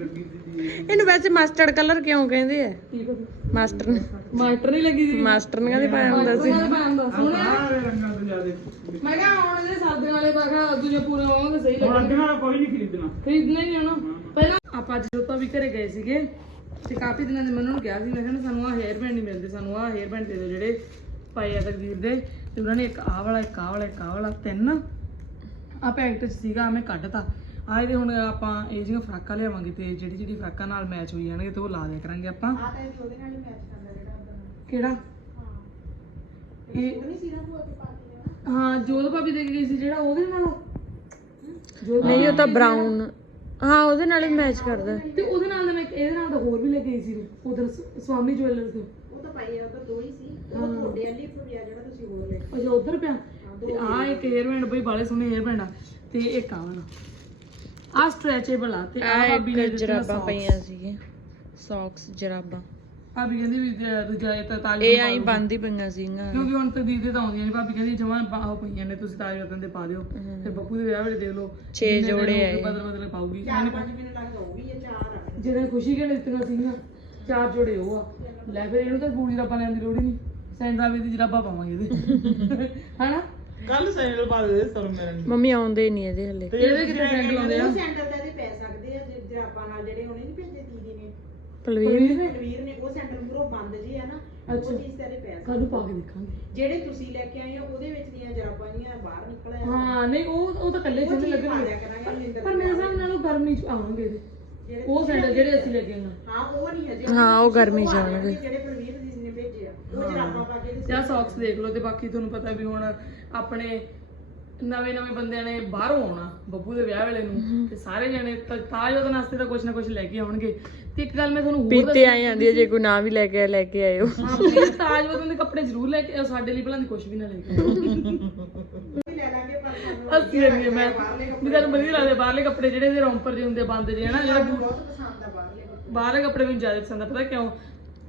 ਲੱਗੀ ਸੀ ਇਹਨੂੰ ਵੈਸੇ ਮਸਟਰਡ ਕਲਰ ਕਿਉਂ ਕਹਿੰਦੇ ਆ? ਮਾਸਟਰ ਨੇ। ਮਾਸਟਰ ਨਹੀਂ ਲੱਗੀ ਸੀ। ਮਾਸਟਰ ਨੇ ਕਦੇ ਪਾਇਆ ਹੁੰਦਾ ਸੀ। ਉਹਨਾਂ ਦੇ ਪਾਣ ਦਾ ਸੋਹਣਾ। ਸਾਰੇ ਰੰਗਾਂ ਤੋਂ ਜ਼ਿਆਦੇ ਮੈਂ ਕਿਹਾ ਹੁਣ ਇਹਦੇ ਸਰਦੀਆਂ ਵਾਲੇ ਪਾ ਕੇ ਦੂਜੇ ਪੂਰੇ ਆਵਾਂਗੇ ਸਹੀ ਹੁਣ ਲੱਗਣਗੇ। ਅੱਗੇ ਨਾਲ ਕੋਈ ਨਹੀਂ ਖਰੀਦਣਾ। ਖਰੀਦਣਾ ਹੀ ਨਹੀਂ ਹੋਣਾ ਪਹਿਲਾਂ ਆਪਾਂ ਅੱਜ ਜੋਤਾ ਵੀ ਘਰੇ ਗਏ ਸੀਗੇ। ਤੇ ਕਾਫੀ ਦਿਨਾਂ ਦੇ ਮੈਨੂੰ ਕਿਹਾ ਸੀ ਮੈਂ ਕਿਹਾ ਸਾਨੂੰ ਆਹ ਹੇਅਰ ਬੈਂਡ ਨਹੀਂ ਮਿਲਦੇ ਸਾਨੂੰ ਆਹ ਹੇਅਰ ਬੈਂਡ ਦੇ ਦਿਓ ਜਿਹੜੇ ਪਏ ਆ ਤਕਦੀਰ ਦੇ। ਤੇ ਉਹਨਾਂ ਨੇ ਇੱਕ ਆਹ ਵਾਲਾ ਇੱਕ ਆਹ ਵਾਲਾ ਇੱਕ ਆਹ ਵਾਲਾ ਤਿੰਨ ਆ ਪੈਕਟ ਚ ਸੀਗਾ ਮੈਂ ਕੱਢਤਾ। ਆ ਇਹਦੇ ਹੁਣ ਆਪਾਂ ਇਹ ਜਿਹੀਆਂ ਫਰਾਕਾਂ ਲਿਆਵਾਂਗੇ ਤੇ ਜਿਹੜੀ ਜਿਹੜੀ ਫਰਾਕਾਂ ਨਾਲ ਮੈਚ ਹੋਈ ਜਾਣਗੇ ਤੇ ਉਹ ਲਾ ਦਿਆ ਕਰਾਂਗੇ ਆਪਾਂ। ਆ ਤਾਂ ਇਹਦੀ ਉਹਦੇ ਨਾਲ ਹੀ ਮੈਚ ਕਰਦਾ ਜਿਹੜਾ ਕਿਹੜਾ? ਇਹ ਹਾਂ ਜੋਤ ਭਾਬੀ ਦੇ ਕੇ ਗਈ ਸੀ ਜਿਹੜਾ ਉਹਦੇ ਨਾਲ? ਨਹੀਂ ਉਹ ਤਾਂ ਬਰਾਊਨ ਹਾਂ ਉਹਦੇ ਨਾਲ ਹੀ ਮੈਚ ਕਰਦਾ। ਤੇ ਉਹਦੇ ਨਾਲ ਮੈਂ ਇੱਕ- ਇਹਦੇ ਨਾਲ ਤਾਂ ਹੋਰ ਵੀ ਲੈ ਕੇ ਆਈ ਸੀ ਉਧਰ ਸਵਾਮੀ ਜੁਐਲਰਸ ਤੋਂ ਉਹ ਤਾਂ ਪਾਈ ਆ ਉਹ ਤਾਂ ਦੋ ਹੀ ਸੀ। ਉਹ ਤਾਂ ਤੁਹਾਡੇ ਵਾਲੀ ਭੁਜਿਆ ਜਿਹੜਾ ਤੁਸੀਂ ਹੋਰ ਲੈ ਅੱਛਾ ਉਧਰ ਪਿਆ? ਤੇ ਆ। ਇੱਕ ਹੇਅਰ ਬੈਂਡ ਬਈ ਬਾਲੇ ਸੋਹਣੇ ਹੇਅਰ ਬੈਂਡ ਆ। ਤੇ ਇੱਕ ਆ ਵਾਲਾ। ਆ ਸਟ੍ਰੈਚੇਬਲ ਆ ਤੇ ਆ ਆ ਦਿੱਤੀਆਂ ਜਰਾਬਾਂ। ਪਈਆਂ ਸੀਗੀਆਂ। ਸੌਕਸ ਜਰਾਬਾਂ। ਭਾਬੀ ਕਹਿੰਦੀ ਵੀ ਤੇ ਦੂਜਾ ਇਹ ਤਾਂ ਤਾਜ ਇਹ ਆਈ ਬੰਦ ਹੀ ਪਈਆਂ ਸੀਗੀਆਂ। ਕਿਉਂਕਿ ਹੁਣ ਤੇ ਦੀਦੀ ਤਾਂ ਆਉਂਦੀਆਂ ਨਹੀਂ ਭਾਬੀ ਕਹਿੰਦੀ ਜਮਾਂ ਬਾਹ ਪਈਆਂ ਨੇ ਤੁਸੀਂ ਤਾਜ ਰਤਨ ਦੇ ਪਾ ਦਿਓ। ਫਿਰ ਬੱਬੂ ਦੇ ਵਿਆਹ ਵੇਲੇ ਦੇਖ ਲਓ ਛੇ ਜਿੰਨੇ ਜੋੜੇ ਆਏ। ਬਦਲ ਬਦਲ ਪਾਉਗੀ ਚਾਰ ਪੰਜ ਲੱਗਦਾ ਉਹ ਵੀ ਇਹ ਚਾਰ ਆ। ਜਿਹੜੇ ਖੁਸ਼ੀ ਕੇ ਦਿੱਤੀਆਂ ਸੀਗੀਆਂ? ਚਾਰ ਜੋੜੇ ਉਹ ਆ। ਲੈ ਫਿਰ ਇਹਨੂੰ ਤਾਂ ਪੂਰੀ ਰੱਬਾ ਲੈਣ ਦੀ ਲੋੜ ਹੀ ਨਹੀਂ ਸੈਂਡਰਾ ਵੀ ਦੀ ਜਰਾਬਾ ਪਾਵਾਂਗੇ ਇਹਦੇ। ਹਨਾ? ਕੱਲ ਸੈਂਡਲ ਪਾ ਦੇ ਸਰ ਮੇਰੇ ਮੰਮੀ ਆਉਂਦੇ ਨਹੀਂ ਇਹਦੇ ਹਲੇ। ਇਹਦੇ ਕਿਤੇ ਸੈਂਡਲ ਆਉਂਦੇ ਆ? ਉਹ ਸੈਂਡਲ ਤਾਂ ਇਹਦੇ ਪੈ ਸਕਦੇ ਆ ਜੇ ਜਰਾਬਾਂ ਨਾਲ ਜਿਹੜੇ ਉਹਨੇ ਨਹੀਂ ਨੇ ਪਲਵੀਰ ਰਣਵੀਰ ਨੇ। ਉਹ ਸੈਂਡਲ ਮੂਰੋਂ ਬੰਦ ਜੀ ਆ ਨਾ ਅੱਛਾ। ਉਹ ਚੀਜ਼ ਤੇ ਇਹਦੇ ਪੈ ਸਕਦੇ ਕੱਲ ਨੂੰ ਪਾ ਕੇ ਦੇਖਾਂਗੇ। ਜਿਹੜੇ ਤੁਸੀਂ ਲੈ ਕੇ ਆਏ ਹੋ ਉਹਦੇ ਵਿੱਚ ਦੀਆਂ ਜਰਾਬਾਂ ਜੀਆਂ ਬਾਹਰ ਨਿਕਲ ਆਇਆ ਹਾਂ ਨਹੀਂ ਉਹ ਉਹ ਤਾਂ ਕੱਲੇ ਉਹ ਚੁੰਨੇ ਚੀਜ਼ ਪਾ ਲੱਗਣਗੇ ਦਿਆ ਕਰਾਂਗੇ ਮਨਿੰਦਰ ਪਰ ਮੇਰੇ ਹਿਸਾਬ ਨਾਲ ਉਹ ਗਰਮੀ ਚ ਆਉਣਗੇ ਇਹਦੇ। ਜਿਹੜੇ ਉਹ ਸੈਂਡਲ ਜਿਹੜੇ ਅਸੀਂ ਲੈ ਕੇ ਆਏ ਹਾਂ ਉਹ ਨਹੀਂ ਹਜੇ। ਹਾਂ, ਉਹ ਗਰਮੀ ਚ ਆਉਣਗੇ। ਜਿਹੜੇ ਪ੍ਰਵੀਰ ਜੀ ਨੇ ਭੇਜੇ ਆ ਉਹ ਜਰਾਬਾਂ ਪਾ ਕੇ ਤੇ ਆਹ ਸੌਕਸ ਦੇਖ ਲਓ ਤੇ ਬਾਕੀ ਤੁਹਾਨੂੰ ਪਤਾ ਵੀ ਹੁਣ ਆਪਣੇ ਨਵੇਂ ਨਵੇਂ ਬੰਦਿਆਂ ਨੇ ਬਾਹਰੋਂ ਆਉਣਾ ਬੱਬੂ ਦੇ ਵਿਆਹ ਵੇਲੇ ਨੂੰ ਤੇ ਸਾਰੇ ਜਣੇ ਤਾਂ ਤਾਜ ਉਹਦੇ ਵਾਸਤੇ ਤਾਂ ਕੁਝ ਨਾ ਕੁਝ ਲੈ ਕੇ ਆਉਣਗੇ। ਤੇ ਇੱਕ ਗੱਲ ਮੈਂ ਤੁਹਾਨੂੰ ਹੋਰ ਪੀਤੇ ਆਈ ਜਾਂਦੀ ਹੈ ਜੇ ਕੋਈ ਨਾ ਵੀ ਲੈ ਕੇ ਆਏ, ਲੈ ਕੇ ਆਇਓ। ਹਾਂ ਪਲੀਜ਼ ਤਾਜ ਵਤਨ ਦੇ ਕੱਪੜੇ ਜ਼ਰੂਰ ਲੈ ਕੇ ਆਓ ਸਾਡੇ ਲਈ ਭਲਾਂ ਦੀ ਕੁਝ ਵੀ ਨਾ ਲੈ ਕੇ ਆਓ ਲੈ ਲਾਂਗੇ ਪਰ ਸਾਨੂੰ ਹੱਸੀ ਜਾਂਦੀ ਹਾਂ ਮੈਂ। ਵੀ ਤੁਹਾਨੂੰ ਵਧੀਆ ਲੱਗਦੇ ਬਾਹਰਲੇ ਕੱਪੜੇ ਜਿਹੜੇ ਇਹਦੇ ਰੌਂਪਰ ਜਿਹੇ ਹੁੰਦੇ ਬੰਦ ਜਿਹੇ ਹਨਾ ਜਿਹੜੇ ਬਹੁਤ ਪਸੰਦ ਆ ਬਾਹਰਲੇ ਕੱਪੜੇ। ਬਾਹਰਲੇ ਕੱਪੜੇ ਮੈਨੂੰ ਜ਼ਿਆਦਾ ਪਸੰਦ ਆ ਪਤਾ ਕਿਉਂ?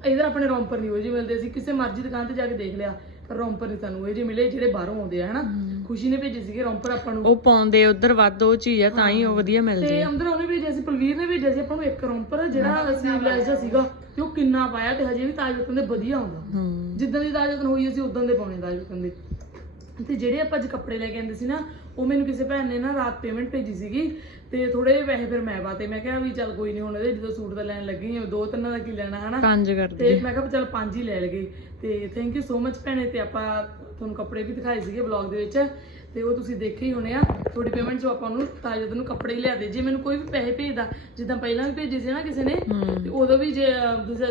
ਇਧਰ ਆਪਣੇ ਰੌਂਪਰ ਨਹੀਂ ਉਹ ਜਿਹੇ ਮਿਲਦੇ ਸੀ ਕਿਸੇ ਮਰਜ਼ੀ ਦੁਕਾਨ ਤੇ ਜਾ ਕੇ ਦੇਖ ਲਿਆ ਪਰ ਰੌਂਪਰ ਨਹੀਂ ਸਾਨੂੰ ਇਹ ਜਿਹੇ ਮਿਲੇ ਜਿਹੜੇ ਬਾਹਰੋਂ ਆਉਂਦੇ ਆ ਹਨਾ। ਖੁਸ਼ੀ ਨੇ ਭੇਜੇ ਸੀਗੇ ਰੌਂਪਰ ਆਪਾਂ ਨੂੰ। ਉਹ ਪਾਉਂਦੇ ਉਧਰ ਵੱਧ ਉਹ ਚੀਜ਼ ਆ ਤਾਂ ਹੀ ਉਹ ਵਧੀਆ ਮਿਲਦੀ ਤੇ ਆ। ਅੰਦਰ ਉਹਨੇ ਭੇਜਿਆ ਸੀ ਪਲਵੀਰ ਨੇ ਭੇਜਿਆ ਸੀ ਆਪਾਂ ਨੂੰ ਇੱਕ ਰੌਂਪਰ ਜਿਹੜਾ ਸਲੀਵਲੈਸ ਜਿਹਾ ਸੀਗਾ ਤੇ ਉਹ ਕਿੰਨਾ ਪਾਇਆ ਤੇ ਹਜੇ ਵੀ ਤਾਜ ਵਤਨ ਦੇ ਵਧੀਆ ਆਉਂਦਾ। ਹੂੰ। ਜਿੱਦਾਂ ਦੀ ਤਾਜ ਵਤਨ ਹੋਈ ਅਸੀਂ ਉਦਾਂ ਦੇ ਪਾਉਣੇ ਤਾਜ ਵਤਨ ਦੇ। ਤੇ ਜਿਹੜੇ ਆਪਾਂ ਅੱਜ ਕੱਪੜੇ ਲੈ ਕੇ ਆਂਦੇ ਸੀ ਨਾ ਉਹ ਮੈਨੂੰ ਕਿਸੇ ਭੈਣ ਨੇ ਨਾ ਰਾਤ ਪੇਮੈਂਟ ਭੇਜੀ ਸੀਗੀ ਤੇ ਥੋੜੇ ਜਿਹੇ ਪੈਸੇ ਫਿਰ ਮੈਂ ਬਾਤੇ ਮੈਂ ਕਿਹਾ ਵੀ ਚੱਲ ਕੋਈ ਨਹੀਂ ਹੁਣ ਇਹਦੇ ਜਦੋਂ ਸੂਟ ਦਾ ਲੈਣ ਲੱਗੀ ਆ ਦੋ ਤਿੰਨਾਂ ਦਾ ਕੀ ਲੈਣਾ ਹਨਾ? ਪੰਜ ਕਰਦੀ। ਤੇ ਮੈਂ ਕਿਹਾ ਵੀ ਚੱਲ ਪੰਜ ਹੀ ਲੈ ਲਗੇ ਤੇ ਥੈਂਕ ਯੂ ਸੋ ਮਚ ਭੈਣੇ ਤੇ ਆਪਾਂ ਤੁਹਾਨੂੰ ਕੱਪੜੇ ਵੀ ਦਿਖਾਏ ਸੀਗੇ ਵਲੌਗ ਦੇ ਵਿੱਚ ਤੇ ਉਹ ਤੁਸੀਂ ਦੇਖੇ ਹੀ ਹੋਣੇ ਆ। ਤੁਹਾਡੀ ਪੇਮੈਂਟ ਚੋਂ ਆਪਾਂ ਨੂੰ ਤਾਜਦ ਨੂੰ ਕੱਪੜੇ ਹੀ ਲਿਆ ਦੇ ਜੇ ਮੈਨੂੰ ਕੋਈ ਵੀ ਪੈਸੇ ਭੇਜਦਾ ਜਿੱਦਾਂ ਪਹਿਲਾਂ ਵੀ ਭੇਜੇ ਸੀ ਨਾ ਕਿਸੇ ਨੇ ਤੇ ਉਦੋਂ ਵੀ ਜੇ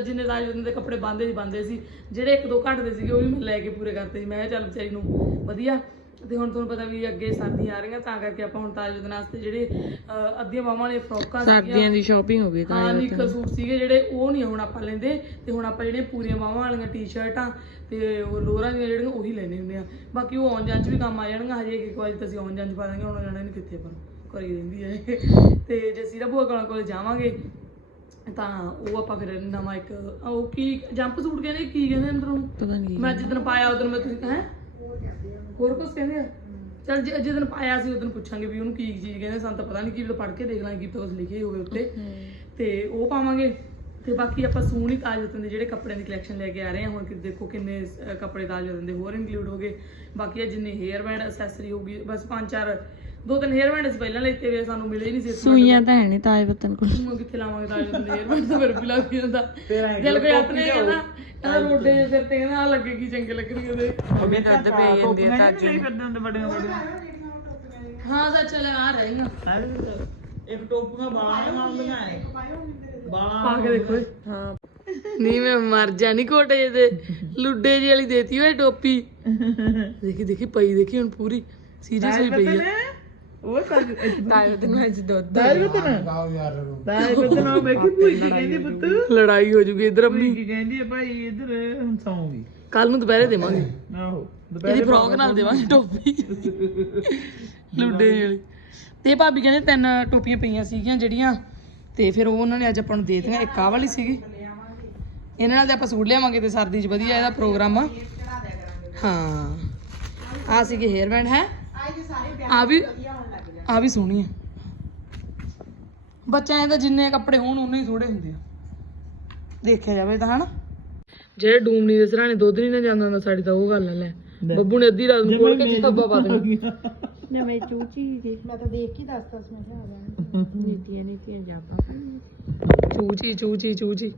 ਜਿੰਨੇ ਤਾਜਦ ਦੇ ਕੱਪੜੇ ਬੰਦੇ ਸੀ ਬੰਦੇ ਸੀ। ਜਿਹੜੇ ਇੱਕ ਦੋ ਘਟਦੇ ਸੀਗੇ ਉਹ ਵੀ ਮੈਂ ਲੈ ਕੇ ਪੂਰੇ ਕਰਤੇ ਸੀ। ਮੈਂ ਕਿਹਾ ਚੱਲ ਵਿਚਾਰੀ ਨੂੰ ਵਧੀਆ। ਤੇ ਹੁਣ ਤੁਹਾਨੂੰ ਪਤਾ ਵੀ ਅੱਗੇ ਸਰਦੀਆਂ ਆ ਰਹੀਆਂ ਤਾਂ ਕਰਕੇ ਆਪਾਂ ਹੁਣ ਤਾਜਦ ਵਾਸਤੇ ਜਿਹੜੇ ਅਹ, ਅੱਧੀਆਂ ਬਾਹਾਂ ਵਾਲੇ ਫਰੋਕਾਂ ਸਰਦੀਆਂ ਦੀ ਸ਼ਾਪਿੰਗ ਹੋ ਗਈ ਤਾਂ ਹਾਂ ਨਿੱਕਰ ਸੂਟ ਸੀਗੇ ਜਿਹੜੇ ਉਹ ਨਹੀਂ ਹੁਣ ਆਪਾਂ ਲੈਂਦੇ ਤੇ ਹੁਣ ਆਪਾਂ ਜਿਹੜੀਆਂ ਪੂਰੀਆਂ ਬਾਹਾਂ ਵਾਲੀਆਂ ਟੀ-ਸ਼ਰਟਾਂ ਤੇ ਉਹ ਲੋਰਾਂ ਦੀਆਂ ਜਿਹੜੀਆਂ ਉਹੀ ਲੈਣੇ ਹੁੰਦੇ ਆ। ਬਾਕੀ ਉਹ ਆਉਣ ਜਾਣ ਚ ਵੀ ਕੰਮ ਆ ਜਾਣਗੀਆਂ ਹਜੇ ਇੱਕ ਵਾਰੀ ਤਾਂ ਅਸੀਂ ਆਉਣ ਜਾਣ ਚ ਪਾ ਦਾਂਗੇ ਹੁਣ ਜਾਣਾ ਨਹੀਂ ਕਿੱਥੇ ਪਰ ਕਰੀ ਰਹਿੰਦੀ ਹੈ। ਤੇ ਜੇ ਸੀਰਾ ਭੂਆ ਕੋਲ ਕੋਲ ਜਾਵਾਂਗੇ ਤਾਂ ਉਹ ਆਪਾਂ ਫਿਰ ਨਵਾਂ ਇੱਕ ਉਹ ਕੀ ਜੰਪ ਸੂਟ ਕਹਿੰਦੇ ਕੀ ਕਹਿੰਦੇ ਅੰਦਰ? ਪਤਾ ਨਹੀਂ ਮੈਂ ਜਿੱਦਣ ਪਾਇਆ ਉਦੋਂ ਮੈਂ ਤੁਸੀਂ ਹੈ? ਹੋਰ ਕੁਝ ਕਹਿੰਦੇ ਆ? ਚਲ ਜਿੱਦਣ ਪਾਇਆ ਸੀ ਉਦੋਂ ਪੁੱਛਾਂਗੇ ਵੀ ਉਹਨੂੰ ਕੀ ਚੀਜ਼ ਕਹਿੰਦੇ ਸਾਨੂੰ ਤਾਂ ਪਤਾ ਨਹੀਂ ਕੀ ਪੜ੍ਹ ਕੇ ਦੇਖ ਲਾਂਗੇ ਕੀ ਕੁਝ ਲਿਖਿਆ ਹੀ ਹੋਵੇ ਉੱਤੇ। ਤੇ ਉਹ ਪਾਵਾਂਗੇ। ਤੇ ਬਾਕੀ ਆਪਾਂ ਸੋਹਣੀ ਤਾਜ ਵਤਨ ਦੇ ਜਿਹੜੇ ਕੱਪੜਿਆਂ ਦੀ ਕਲੈਕਸ਼ਨ ਲੈ ਕੇ ਆ ਰਹੇ ਹਾਂ ਹੁਣ ਕਿ ਦੇਖੋ ਕਿੰਨੇ ਕੱਪੜੇ ਤਾਜ ਵਤਨ ਦੇ ਹੋਰ ਇਨਕਲੂਡ ਹੋ ਗਏ। ਬਾਕੀ ਆ ਜਿੰਨੇ ਹੇਅਰ ਬੈਂਡ ਐਕਸੈਸਰੀ ਹੋਗੀ ਬਸ ਪੰਜ ਚਾਰ ਦੋ ਤਿੰਨ ਹੇਅਰ ਬੈਂਡ ਪਹਿਲਾਂ ਲੈਤੇ ਹੋਏ ਸਾਨੂੰ ਮਿਲੇ ਹੀ ਨਹੀਂ ਸੀ ਇਸ ਵਾਰ। ਸੂਈਆਂ ਤਾਂ ਹੈ ਨਹੀਂ ਤਾਜ ਵਤਨ ਕੋਲ। ਸੂਈਆਂ ਕਿੱਥੇ ਲਾਵਾਂਗੇ ਦੇ ਹੇਅਰ ਬੈਂਡ ਤਾਂ ਫਿਰ ਵੀ ਲੱਗ ਜਾਂਦਾ। ਦਿਲ ਕੋਈ ਆਪਣੇ ਕਹਿੰਦਾ ਕਹਿੰਦਾ ਰੋਡੇ ਦੇ ਸਿਰ ਤੇ ਕਹਿੰਦਾ ਆਹ ਲੱਗੇ ਕੀ ਚੰਗੇ ਲੱਗਣਗੇ ਉਹਦੇ। ਮੰਮੀ ਦੁੱਧ ਪਈ ਜਾਂਦੀ ਆ ਤਾਜ ਨਹੀਂ ਫਿਰਦੇ ਹੁੰਦੇ ਵੱਡੀਆਂ ਵੱਡੀਆਂ ਹਾਂ ਸੱਚ ਲੈ ਆ ਰਹੀਆਂ ਇੱਕ ਟੋਪੀਆਂ ਬਾਲਾਂ ਨਾਲ ਐ ਬਾਲਾਂ ਪਾ ਕੇ ਦੇਖੋ। ਹਾਂ। ਨਹੀਂ ਮੈਂ ਮਰ ਜਾ ਨਹੀਂ ਕੋਟੇ ਦੇ ਲੁੱਡੇ ਜੀ ਵਾਲੀ ਦੇਤੀ ਓਏ ਟੋਪੀ। ਦੇਖੀ ਦੇਖੀ ਪਈ ਦੇਖੀ ਹੁਣ ਪੂਰੀ। ਸੀਰੀਅਸ ਹੋਈ ਪਈ ਆ। ਉਹ ਤਾਂ ਤਾਜ ਵਤਨ ਵਿੱਚ ਦੁੱਧ ਦਾਜ ਬਤਨ ਗਾਓ ਯਾਰ ਦਾਜ ਬਤਨ ਉਹ ਵੇਖੀ ਭੂਈ ਕੀ ਕਹਿੰਦੀ ਪੁੱਤ? ਲੜਾਈ ਹੋ ਜੂਗੀ ਇਧਰ ਭੂਈ ਅੰਮੀ। ਕੀ ਕਹਿੰਦੀ ਹੈ ਭਾਈ ਇੱਧਰ ਹੁਣ ਸੌਂਗੀ। ਕੱਲ ਨੂੰ ਦੁਪਹਿਰੇ ਦੇਵਾਂਗੇ। ਆਹੋ ਇਹਦੀ ਫਰੋਕ ਨਾਲ ਦੇਵਾਂਗੇ ਟੋਪੀ। ਲੁੱਡੇ ਜਿਹੀ ਵਾਲੀ। ਤੇ ਭਾਬੀ ਕਹਿੰਦੇ ਤਿੰਨ ਟੋਪੀਆਂ ਪਈਆਂ ਸੀਗੀਆਂ ਜਿਹੜੀਆਂ ਤੇ ਫਿਰ ਉਹ ਉਹਨਾਂ ਨੇ ਅੱਜ ਆਪਾਂ ਨੂੰ ਦੇ ਦਿੱਤੀਆਂ। ਇੱਕ ਆਹ ਵਾਲੀ ਸੀਗੀ। ਇਹਨਾਂ ਨਾਲ ਤੇ ਆਪਾਂ ਸੂਟ ਲਿਆਵਾਂਗੇ ਤੇ ਸਰਦੀ 'ਚ ਵਧੀਆ ਇਹਦਾ ਪ੍ਰੋਗਰਾਮ ਆ। ਹਾਂ। ਆ ਸੀਗੇ ਹੇਅਰ ਬੈਂਡ ਹੈ? ਆ ਵੀ ਆ ਵੀ ਸੋਹਣੀ ਆ। ਬੱਚਿਆਂ ਦੇ ਤਾਂ ਜਿੰਨੇ ਕੱਪੜੇ ਹੋਣ ਉਨੇ ਹੀ ਥੋੜੇ ਹੁੰਦੇ ਆ। ਦੇਖਿਆ ਜਾਵੇ ਤਾਂ ਹਨਾ? ਜਿਹੜੇ ਡੂਮਣੀ ਦੇ ਸਰਾਣੇ ਦੁੱਧ ਨਹੀਂ ਨਾ ਜਾਂਦਾ ਹੁੰਦਾ ਸਾਡੀ ਤਾਂ ਉਹ ਗੱਲ ਆ ਲੈ। ਬੱਬੂ ਨੇ ਅੱਧੀ ਰਾਤ ਨੂੰ ਖੋਲ ਕੇ ਚਿੱਟਾ ਪਾ ਦੇਣਾ। ਨਵੇਂ ਚੂਚੀ ਜੀ ਮੈਂ ਤਾਂ ਦੇਖ ਕੇ ਦੱਸਦਾ ਸੀ ਮੈਂ ਕਿਹਾ ਆ ਜਾਣਾ ਨੀਤੀਆਂ ਨੀਤੀਆਂ ਜਾਪਾਂ। ਚੂਚੀ ਚੂਚੀ ਚੂਚੀ।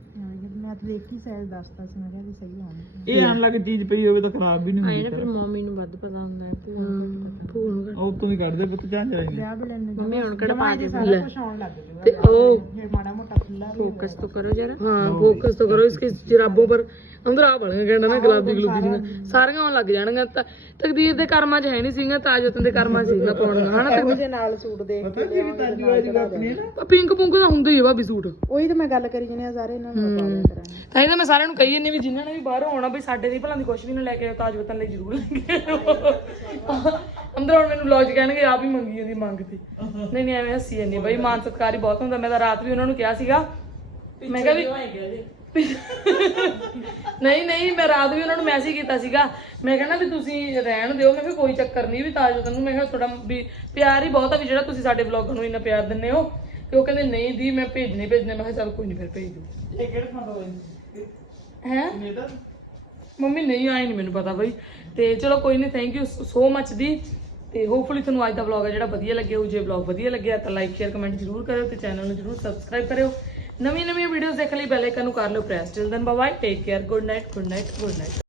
ਮੈਂ ਤਾਂ ਦੇਖ ਕੇ ਸਾਈਜ਼ ਦੱਸਦਾ ਸੀ ਮੈਂ ਕਿਹਾ ਵੀ ਸਹੀ ਹੋਣੀ। ਇਹ ਆਣ ਲੱਗ ਚੀਜ਼ ਪਈ ਹੋਵੇ ਤਾਂ ਖਰਾਬ ਵੀ ਨਹੀਂ ਆਏ ਹੁੰਦੀ ਨਾ ਫਿਰ ਮੰਮੀ ਨੂੰ ਵੱਧ ਪਤਾ ਹੁੰਦਾ ਹੈ ਭੂਆ ਨੂੰ ਘੱਟ ਪਤਾ। ਭੂਆ ਨੂੰ ਉਹ ਉਤੋਂ ਦੀ ਪੁੱਤ ਜਾਂ ਜਾਏਗੀ। ਮੰਮੀ ਹੁਣ ਕਿਹੜਾ ਪਾ ਦੇ ਲੈ। ਤੇ ਉਹ ਫੋਕਸ ਤੋਂ। ਕਰੋ ਜਰਾ। ਹਾਂ ਫੋਕਸ ਤਾਂ ਕਰੋ ਇਸਕੇ ਜਰਾਬੋਂ ਪਰ ਅੰਦਰ ਆ ਬਣ ਗਿਆ ਨਾ ਗੁਲਾਬੀ ਗਲੂਬੀ ਦੀਆਂ ਸਾਰੀਆਂ ਆਉਣ ਲੱਗ ਜਾਣਗੀਆਂ ਤਾਂ ਤਕਦੀਰ ਦੇ ਕਰਮਾਂ 'ਚ ਹੈ ਨਹੀਂ ਸੀਗਾ ਤਾਜਤਨ ਦੇ ਕਰਮਾਂ 'ਚ ਸੀਗਾ ਪਾਉਣੀਆਂ ਹਨਾ ਤਕਦੀਰ? ਦੇ ਨਾਲ ਸੂਟ ਦੇਖ ਕੇ ਲਿਆਵਾਂਗੇ ਪਿੰਕ ਪੁੰਕ ਤਾਂ ਹੁੰਦਾ ਹੀ ਆ ਭਾਬੀ ਸੂਟ। ਉਹੀ ਤਾਂ ਮੈਂ ਗੱਲ ਕਰੀ ਜਨੇ ਆ ਸਾਰੇ ਇਹਨਾਂ ਨੂੰ ਪਾ ਦਿਆ ਕਰਾਂਗੇ। ਤਾਂ ਇਹਦਾ ਮੈਂ ਸਾਰਿਆਂ ਨੂੰ ਕਹੀ ਜੰਨੀ ਵੀ ਜਿਨ੍ਹਾਂ ਨੇ ਵੀ ਬਾਹਰੋਂ ਆਉਣਾ ਵੀ ਸਾਡੇ ਦੀ ਭਲਾਂ ਦੀ ਕੁਛ ਵੀ ਨਾ ਲੈ ਕੇ ਆਓ ਤਾਜ ਵਤਨ ਲਈ ਜ਼ਰੂਰ ਲੈ ਕੇ ਅੰਦਰ ਹੁਣ ਮੈਨੂੰ ਲੌਜ ਕਹਿਣਗੇ ਆਪ ਹੀ ਮੰਗੀ ਉਹਦੀ ਮੰਗ ਤੇ। ਨਹੀਂ ਨਹੀਂ ਐਵੇਂ ਹੱਸੀ ਜਾਂਦੀ ਆ। ਬਈ ਮਾਨ ਸਤਿਕਾਰ ਹੀ ਬਹੁਤ ਹੁੰਦਾ। ਮੈਂ ਤਾਂ ਰਾਤ ਵੀ ਉਹਨਾਂ ਨੂੰ ਕਿਹਾ ਸੀਗਾ ਮੈਂ ਕਿਹਾ ਵੀ ਨਹੀਂ ਨਹੀਂ ਮੈਂ ਰਾਤ ਵੀ ਉਹਨਾਂ ਨੂੰ ਮੈਸੇਜ ਕੀਤਾ ਸੀਗਾ। ਮੈਂ ਕਹਿੰਦਾ ਵੀ ਤੁਸੀਂ ਰਹਿਣ ਦਿਓ। ਮੈਂ ਕਿਹਾ ਕੋਈ ਚੱਕਰ ਨਹੀਂ ਵੀ ਤਾਜ ਨੂੰ ਮੈਂ ਕਿਹਾ ਤੁਹਾਡਾ ਵੀ ਪਿਆਰ ਹੀ ਬਹੁਤ ਆ ਵੀ ਜਿਹੜਾ ਤੁਸੀਂ ਸਾਡੇ ਵਲੌਗ ਨੂੰ ਇੰਨਾ ਪਿਆਰ ਦਿੰਦੇ ਹੋ। ਤੇ ਉਹ ਕਹਿੰਦੇ ਨਹੀਂ ਦੀ ਮੈਂ ਭੇਜਣੇ ਭੇਜਣੇ। ਮੈਂ ਕਿਹਾ ਚੱਲ ਕੋਈ ਨਹੀਂ ਫਿਰ ਭੇਜ ਦਿਓ ਇਹ ਕਿਹੜੇ ਹੈ? ਮੰਮੀ ਨਹੀਂ ਆਈ ਨਹੀਂ ਮੈਨੂੰ ਪਤਾ ਬਈ। ਤੇ ਚਲੋ ਕੋਈ ਨਹੀਂ ਥੈਂਕ ਯੂ ਸੋ ਮੱਚ ਦੀ। ਤੇ ਹੋਪਫੁਲੀ ਤੁਹਾਨੂੰ ਅੱਜ ਦਾ ਵਲੌਗ ਹੈ ਜਿਹੜਾ ਵਧੀਆ ਲੱਗਿਆ ਹੋ ਜੇ ਵਲੌਗ ਵਧੀਆ ਲੱਗਿਆ ਤਾਂ ਲਾਈਕ ਸ਼ੇਅਰ ਕਮੈਂਟ ਜ਼ਰੂਰ ਕਰਿਓ ਤੇ ਚੈਨਲ ਨੂੰ ਜ਼ਰੂਰ ਸਬਸਕ੍ਰਾਈਬ ਕਰਿਓ। ਨਵੀਂ ਨਵੀਂ ਵੀਡੀਓਜ਼ ਦੇਖਣ ਲਈ ਬੈਲ ਆਈਕਨ ਨੂੰ ਕਰ ਲਓ press till then bye take care good night good night good night